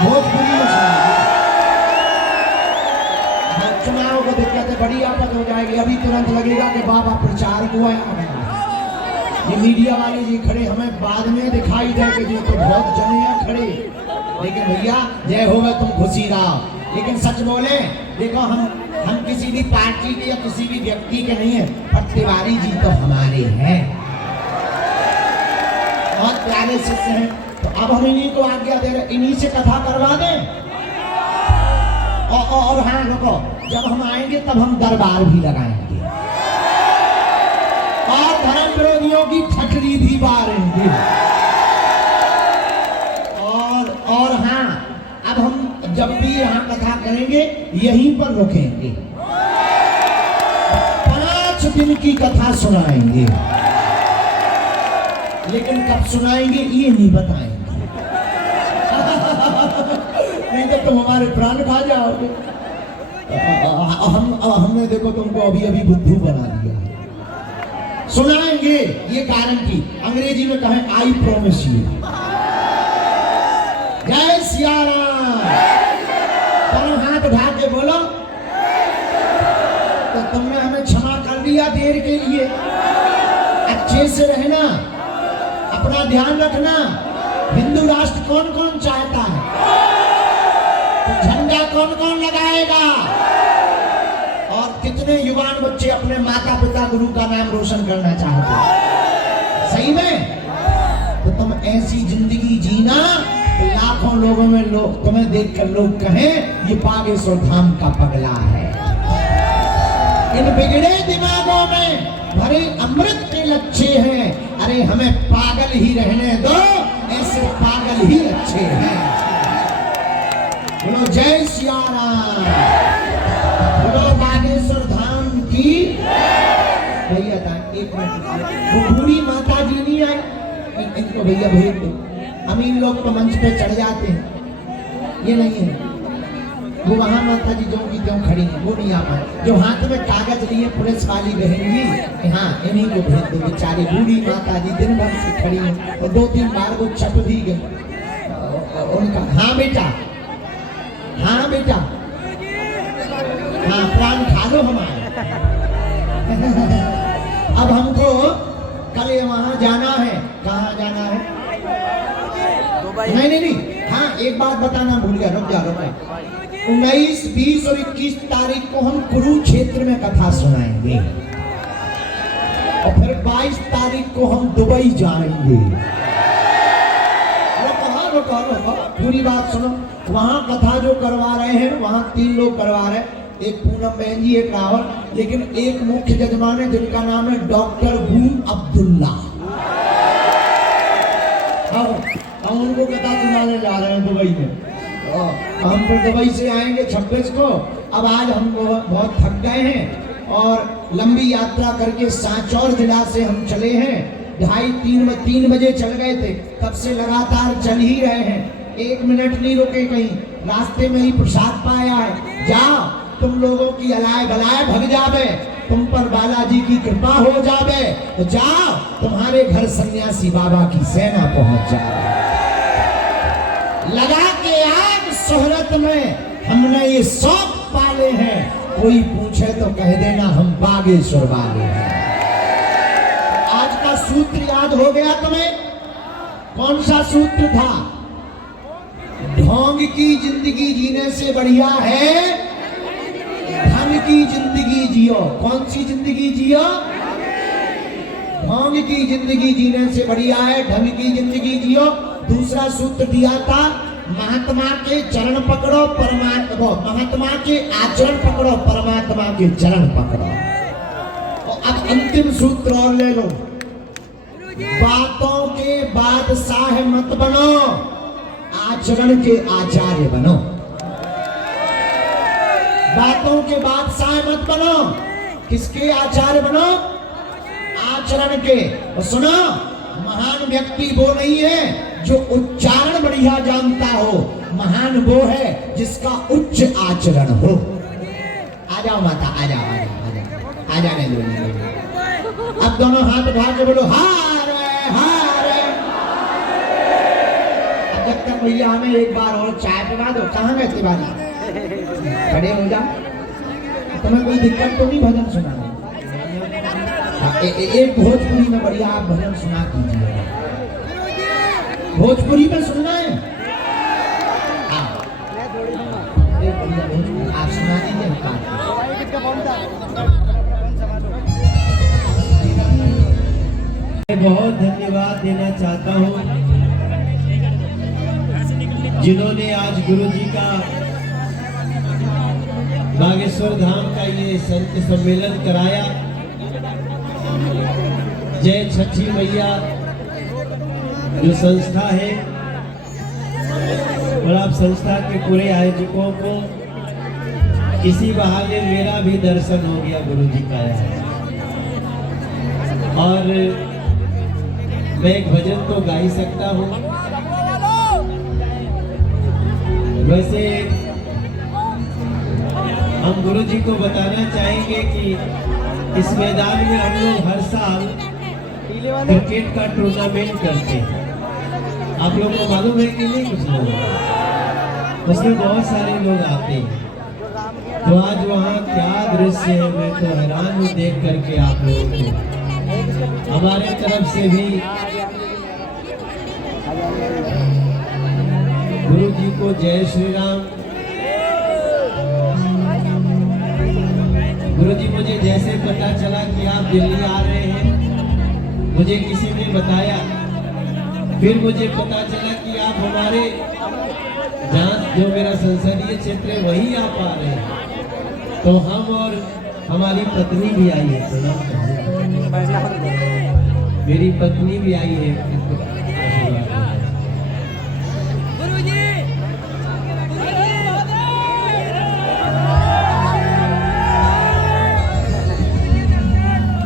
भोजपुरी में सुना दे। चुनाव को दिक्कत है, बड़ी आफत हो जाएगी। अभी तुरंत लगेगा कि बाबा प्रचार को आया। ये मीडिया वाले जी खड़े, हमें बाद में दिखाई दे कि जी तो बहुत जने हैं खड़े, लेकिन भैया जय हो गए, तुम खुशी रहो। लेकिन सच बोले, देखो हम किसी भी पार्टी के या किसी भी व्यक्ति के नहीं है, पर तिवारी जी तो हमारे हैं, बहुत प्यारे शिष्य हैं। तो अब हम इन्हीं को आज्ञा दे रहे, इन्हीं से कथा करवा दें। और हाँ रुको, जब हम आएंगे तब हम दरबार भी लगाएंगे और धर्म विरोधियों की ठटरी भी मारेंगे। और हाँ, अब हम जब भी यहाँ कथा करेंगे यहीं पर रुकेंगे, 5 दिन की कथा सुनाएंगे, लेकिन कब सुनाएंगे ये नहीं बताएंगे। नहीं तो तुम हमारे प्राण खा जाओगे। हमने देखो तुमको अभी अभी बुद्धू बना दिया। सुनाएंगे, ये गारंटी। अंग्रेजी में कहें आई प्रॉमिस यू। जय सिया राम। दोनों हाथ उठा के बोलो। तो तुमने हमें क्षमा कर दिया देर के लिए। अच्छे से रहना, अपना ध्यान रखना। हिंदू राष्ट्र कौन कौन चाहता है? तो झंडा कौन कौन लगाएगा? और कितने युवान बच्चे अपने माता पिता गुरु का नाम रोशन करना चाहते हैं? सही में? तो तुम ऐसी जिंदगी जीना, तो लाखों लोगों में लोग तुम्हें देखकर लोग कहें ये बागेश्वर धाम का पगला है। इन बिगड़े दिमागों में भरे अमृत के लच्छे हैं। अरे हमें पागल ही रहने दो, ऐसे पागल ही अच्छे हैं। बोलो जय सिया राम। बोलो बागेश्वर धाम की। भैया था एक मिनट, वो बूढ़ी माता जी नहीं आई, इनको भैया भेज दो। अमीर लोग तो मंच पे चढ़ जाते हैं, ये नहीं है। वो वहाँ माता जी जो की त्यों खड़ी है, वो नहीं आ पाए। जो हाथ में कागज लिए पुलिस वाली बहन जी, हाँ इन्हीं को भेज दो। बेचारी बूढ़ी माता जी दिन भर से खड़ी है और 2-3 बार वो छप भी गई। उनका हाँ बेटा, हाँ बेटा, हाँ प्राण खा लो हमारे। अब हमको कल वहाँ जाना है। कहाँ जाना है? नहीं, हाँ एक बात बताना भूल गया, रुक जा। 19, 20 और 21 तारीख को हम कुरुक्षेत्र में कथा सुनाएंगे और फिर 22 तारीख को हम दुबई जाएंगे। रुको, पूरी बात सुनो। वहाँ कथा जो करवा रहे हैं, वहाँ 3 लोग करवा रहे हैं, एक पूनम बहन जी, एक रावल, लेकिन एक मुख्य जजमान है जिनका नाम है डॉक्टर बूम अब्दुल्ला। हम उनको कथा सुनाने जा रहे हैं दुबई में। हम तो दुबई से आएंगे 26 को। अब आज हम बहुत थक गए हैं और लंबी यात्रा करके सांचौर जिला से हम चले हैं। 2:30-3 बजे चल गए थे, तब से लगातार चल ही रहे हैं। 1 मिनट नहीं रुके कहीं, रास्ते में ही प्रसाद पाया है। जाओ, तुम लोगों की अलाय बलाय भग जावे, तुम पर बालाजी की कृपा हो जावे। तो जाओ, तुम्हारे घर सन्यासी बाबा की सेना पहुंच जाए। लगा के आग शोहरत में हमने ये शौक पाले हैं। कोई पूछे तो कह देना हम बागेश्वर वाले हैं। आज का सूत्र याद हो गया तुम्हें? कौन सा सूत्र था? ढोंग की जिंदगी जीने से बढ़िया है धन की जिंदगी जियो। कौन सी जिंदगी जियो? ढोंग की जिंदगी जीने से बढ़िया है ढंग की जिंदगी जियो। दूसरा सूत्र दिया था, महात्मा के चरण पकड़ो, परमात्मा, महात्मा के आचरण पकड़ो, परमात्मा के चरण पकड़ो। और अब अंतिम सूत्र और ले लो, बातों के बादशाह मत बनो, आचरण के आचार्य बनो। बातों के बादशाह मत बनो, किसके आचार्य बनो? आचरण के। और सुनो, महान व्यक्ति वो नहीं है जो उच्चारण बढ़िया जानता हो, महान वो है जिसका उच्च आचरण हो। आ जाओ माता, आ जाओ, आ जाने दो। अब दोनों हाथ उठा के बोलो हारे हारे। भैया हमें एक बार और चाय पिला दो। कहाँ गए तिवारी? खड़े हो जाओ। तुम्हें कोई दिक्कत तो नहीं भजन सुनाने? एक भोजपुरी में बढ़िया आप भजन सुना दीजिए। भोजपुरी में सुनना है? एक बढ़िया भोजपुरी आप सुना दीजिए। मैं बहुत धन्यवाद देना चाहता हूँ जिन्होंने आज गुरु जी का बागेश्वर धाम का ये संत सम्मेलन कराया। जय छठी मैया जो संस्था है और आप संस्था के पूरे आयोजकों को इसी बहाने मेरा भी दर्शन हो गया गुरु जी का यहाँ। और मैं एक भजन तो गा ही सकता हूँ। वैसे हम गुरु जी को बताना चाहेंगे कि इस मैदान में हम लोग हर साल क्रिकेट का टूर्नामेंट करते हैं। आप लोगों को मालूम है कि नहीं? कुछ लोग उसमें बहुत सारे लोग आते हैं। तो आज वहाँ क्या दृश्य है, मैं तो हैरान हूँ देख करके आप लोगों को। हमारे तरफ से भी गुरु जी को जय श्री राम। गुरु जी मुझे जैसे पता चला कि आप दिल्ली आ रहे हैं, मुझे किसी ने बताया, फिर मुझे पता चला कि आप हमारे जहाँ जो मेरा संसदीय क्षेत्र है वही आप आ रहे हैं। तो हम और हमारी पत्नी भी आई है, मेरी पत्नी भी आई है।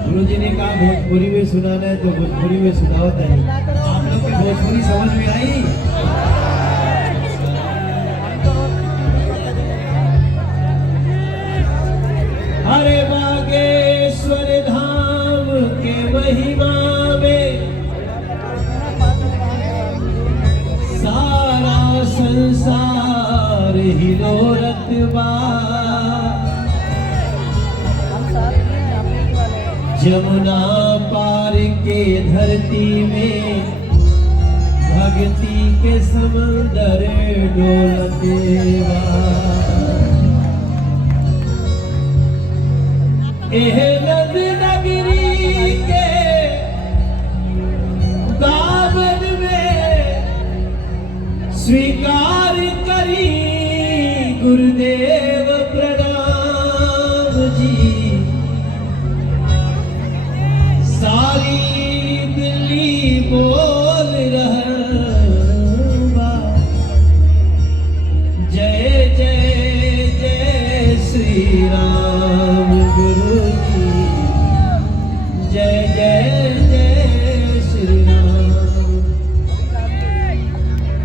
गुरुजी ने कहा भोजपुरी में सुनाना है तो भोजपुरी में सुनाओ। नहीं आप लोग की भोजपुरी समझ में आई? अरे बागेश्वर धाम के महिमा में सारा संसार हिलोरत बा। जमुना पार के धरती में भक्ति के समंदर डोलते बा। एह नद नगरी के दामन में स्वीकार करी गुरुदेव प्रणाम जी। सारी दिल्ली बोल रहा जय जय जय श्री राम गुरु जी, जय जय जय श्री राम।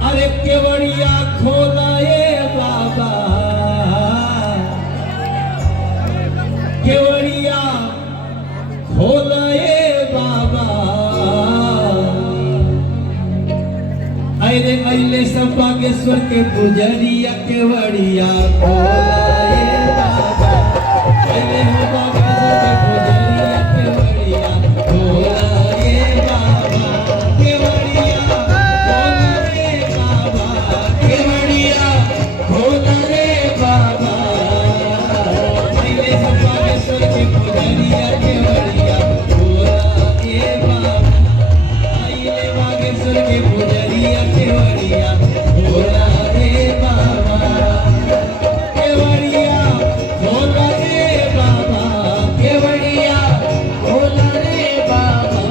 अरे केवड़िया खोला ये बाबा, केवड़िया खोला ये बाबा। अरे अले सब बागेश्वर के पुजरिया केवड़िया खोला ये बाबा। अले हो बागेश्वर के पुजरिया केवड़िया खोला ये बाबा। केवड़िया खोला रे बाबा, केवड़िया खोला रे बाबा। अले सब बागेश्वर के पुजरिया केवड़िया के पुजरिया केवड़िया खोला रे बाबा। केवड़िया खोला रे बाबा, केवड़िया खोला रे बाबा।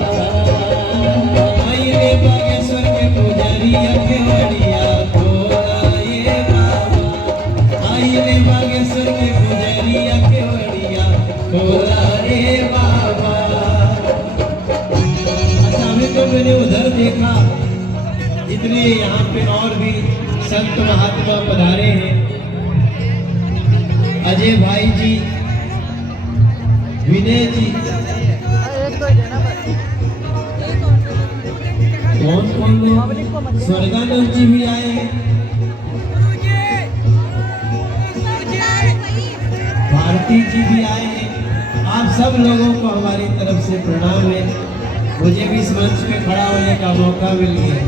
आइए बागेश्वर के पुजरिया केवड़िया खोला रे बाबा। आइए बागेश्वर के पुजरिया केवड़िया खोला रे बाबा। अच्छा अभी तो मैंने उधर देखा इतने यहाँ पे और भी संत महात्मा पधारे हैं। अजय भाई जी, विनय जी, कौन कौन लोग? स्वर्गानंद जी भी आए हैं, भारती जी भी आए हैं। आप सब लोगों को हमारी तरफ से प्रणाम है। मुझे भी इस मंच पे खड़ा होने का मौका मिल गया।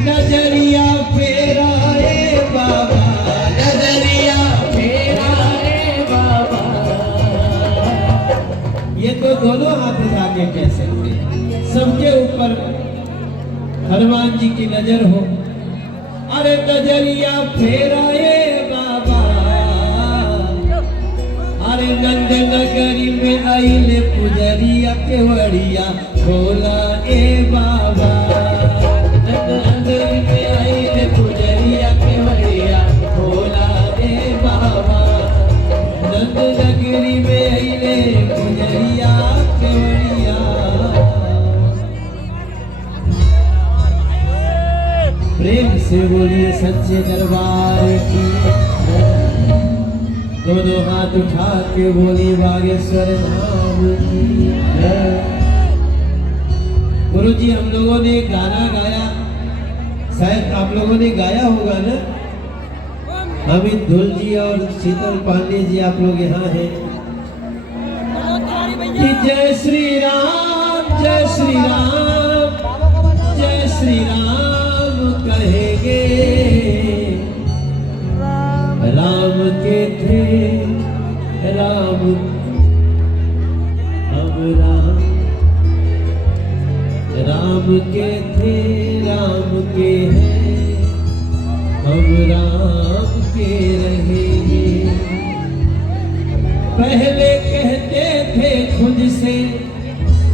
नजरिया फेराए बाबा, नजरिया फेराए बाबा। ये तो दोनों हाथ उठा के कह सकते हैं। सबके ऊपर हनुमान जी की नजर हो। अरे नजरिया फेराए बाबा, अरे नंद नगरी में आइले पुजरिया केवड़िया खोला ए बाबा। नंद नगरी में आइले पुजरिया केवड़िया खोला ए बाबा। नंद नगरी में आइले पुजरिया केवड़िया। प्रेम से बोलिए सच्चे दरबार की। दोनों हाथ उठा के बोली बागेश्वर धाम की जय। गुरु जी, हम लोगों ने एक गाना गाया, शायद आप लोगों ने गाया होगा ना। अमित धुल जी और शीतल पांडे जी, आप लोग यहाँ हैं। कि जय श्री राम, जय श्री राम, जय श्री राम कहेंगे। राम के थे राम, अब राम। राम के थे राम के हैं, अब राम के रहेंगे। पहले कहते थे खुद से,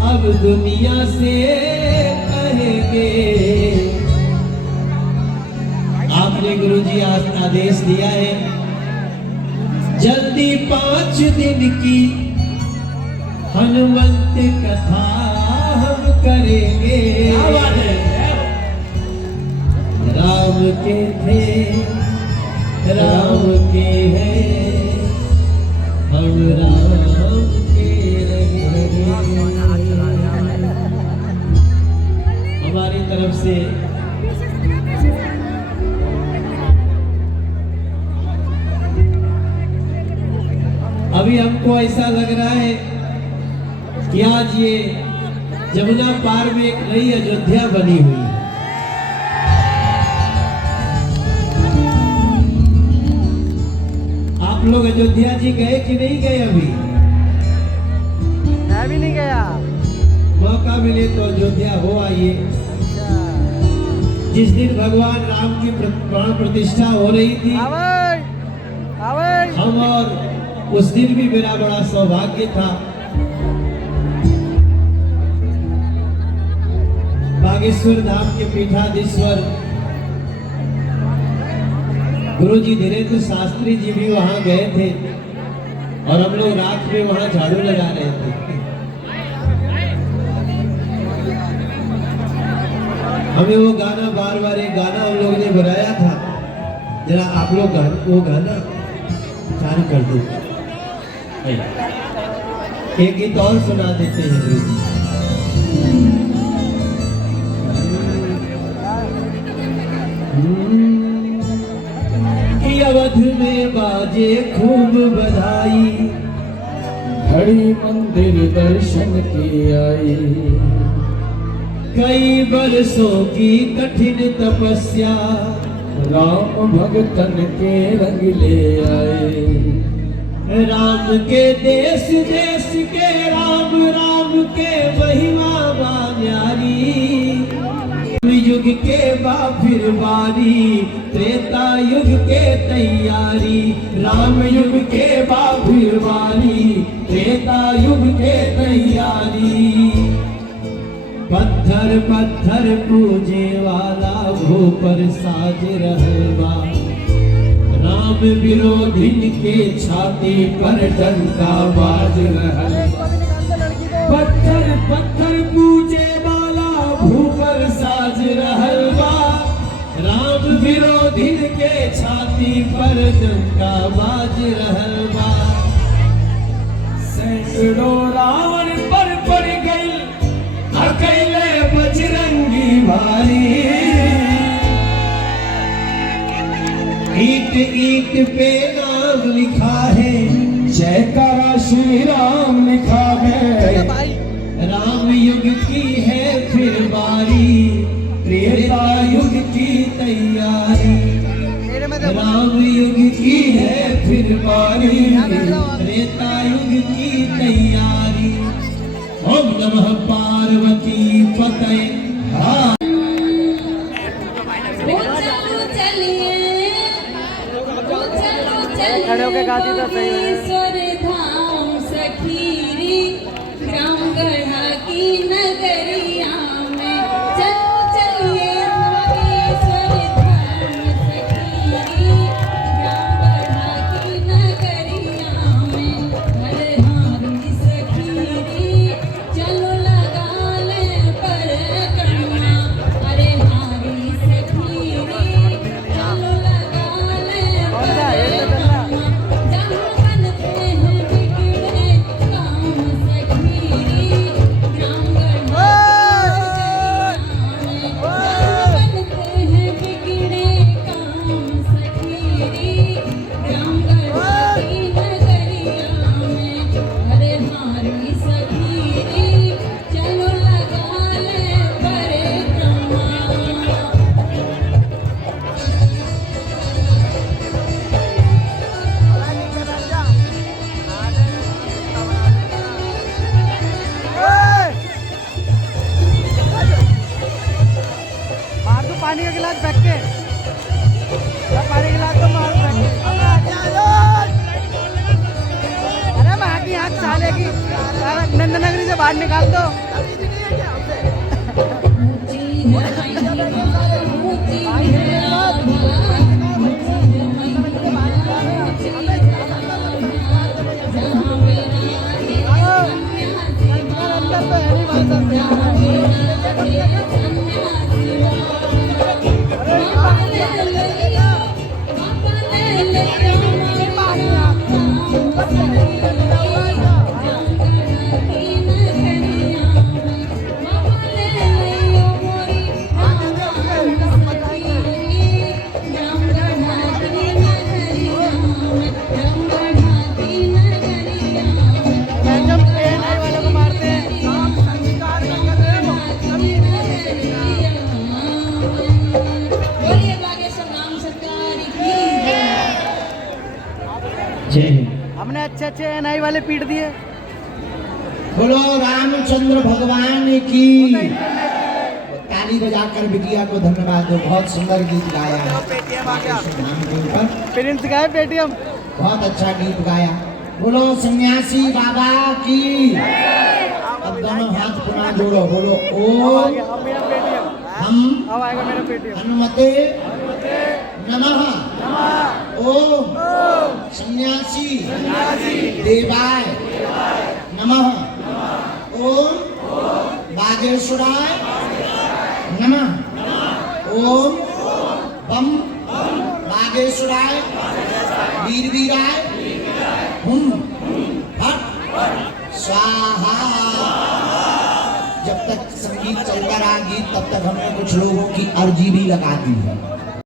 अब दुनिया से कहेंगे। आपने गुरुजी आदेश दिया है, जल्दी 5 दिन की हनुमंत कथा हम करेंगे। राम के थे राम के हैं, हम राम के रहेंगे। हमारी तरफ से अभी हमको ऐसा लग रहा है कि आज ये जमुना पार में एक नई अयोध्या बनी हुई है। आप लोग अयोध्या जी गए कि नहीं गए? अभी मैं भी नहीं गया। मौका मिले तो अयोध्या हो आइए। जिस दिन भगवान राम की प्राण प्रतिष्ठा हो रही थी, हम और उस दिन भी मेरा बड़ा सौभाग्य था। बागेश्वर धाम के पीठाधीश्वर गुरु जी धीरेन्द्र शास्त्री जी भी वहां गए थे और हम लोग रात में वहां झाड़ू लगा रहे थे। हमें वो गाना बार बार, एक गाना हम लोग ने बनाया था, जरा आप लोग वो गाना चालू कर दो। एक गीत और सुना देते हैं गुरु जी। अवध में बाजे खूब बधाई, घड़ी मंदिर दर्शन की आई। कई बरसों की कठिन तपस्या, राम भगतन के रंग ले आए। राम के देश देश के राम, राम के महिमा न्यारी। युग के फिर बारी, त्रेता युग के तैयारी। राम युग के फिर बारी, त्रेता युग के तैयारी। पत्थर पत्थर पूजे वाला भूपर साज रहवा। राम विरोधिन के छाती पर डंका बाज रहल। पत्थर पत्थर पूजे वाला भूपर साज रहलवा। राम विरोधिन के छाती पर डंका बाज रहलवा। सैकड़ों रावण पर पड़ गई, अकेले बजरंगी भारी। ईट ईट पे नाम लिखा है, जयकारा श्री राम लिखा है, राम युग की है फिर बारी, त्रेता युग की तैयारी, राम युग की है फिर बारी, त्रेता युग की तैयारी। ओम नमः पार्वती पतये। हाँ खड़े होके गाती तो सही हो जाए। धाम सखीरी ग्राम गढ़ा की नगरिया में चलो चलिए स्वरेश्वर धाम सखीरी ग्राम गढ़ा की नगरिया में अरे हारी सखीरी चलो लगा ले परिक्रमा अरे हारी सखीरी चलो लगा ले परिक्रमा जहाँ बनते हैं बिगड़े काम सखीरी ग्राम गढ़ा की नगरिया में जहाँ बनते हैं बिगड़े काम सखीरी ग्राम गढ़ा की नगरिया में अरे हारी सखीरी चलो लगा ले परिक्रमा मार दो पानी का गिलास फेंक के, पानी का गिलास तो मार फेंक के। अरे वहाँ की आँख चालेगी, नंदनगरी से बाहर निकाल दो। ऊंची है मैया ऊंची है आभा ऊंची है मैया ऊंची है आभा जहाँ मेरा है सन्यासी अंदर तो है नहीं भाई साहब। जहाँ मेरा है सन्यासी पापा ले लिया पापा ले लिया हमारा काम सखीरी गंगा की नगरिया में पापा ले लिया मोरी काम सखीरी गंगा की नगरिया में गंगा की नगरिया में जब ट्रेन आई वालों को मारते हैं। बोलिए बागेश्वर राम सरकार की जय। जय हिंद। हमने अच्छे अच्छे एनआई वाले पीट दिए। बोलो रामचंद्र भगवान की। ताली बजाकर बिटिया को धन्यवाद दो, बहुत सुंदर गीत गाया है नाम के ऊपर, प्रिंस गए पेटीएम। बहुत अच्छा गीत गाया। बोलो सन्यासी बाबा की। अब दोनों हाथ पुनः जोड़ो, बोलो अब ओम मेरा पेटीएम, हम अब आएगा मेरा पेटीएम। हनुमते नमः ओम सन्यासी देवाय नमः ओम बागेश्वराय नमः ओम बम बागेश्वराय वीर वीराय हुम फट स्वाहा। जब तक संगीत चलता रहा गीत, तब तक हमने कुछ लोगों की अर्जी भी लगा दी है।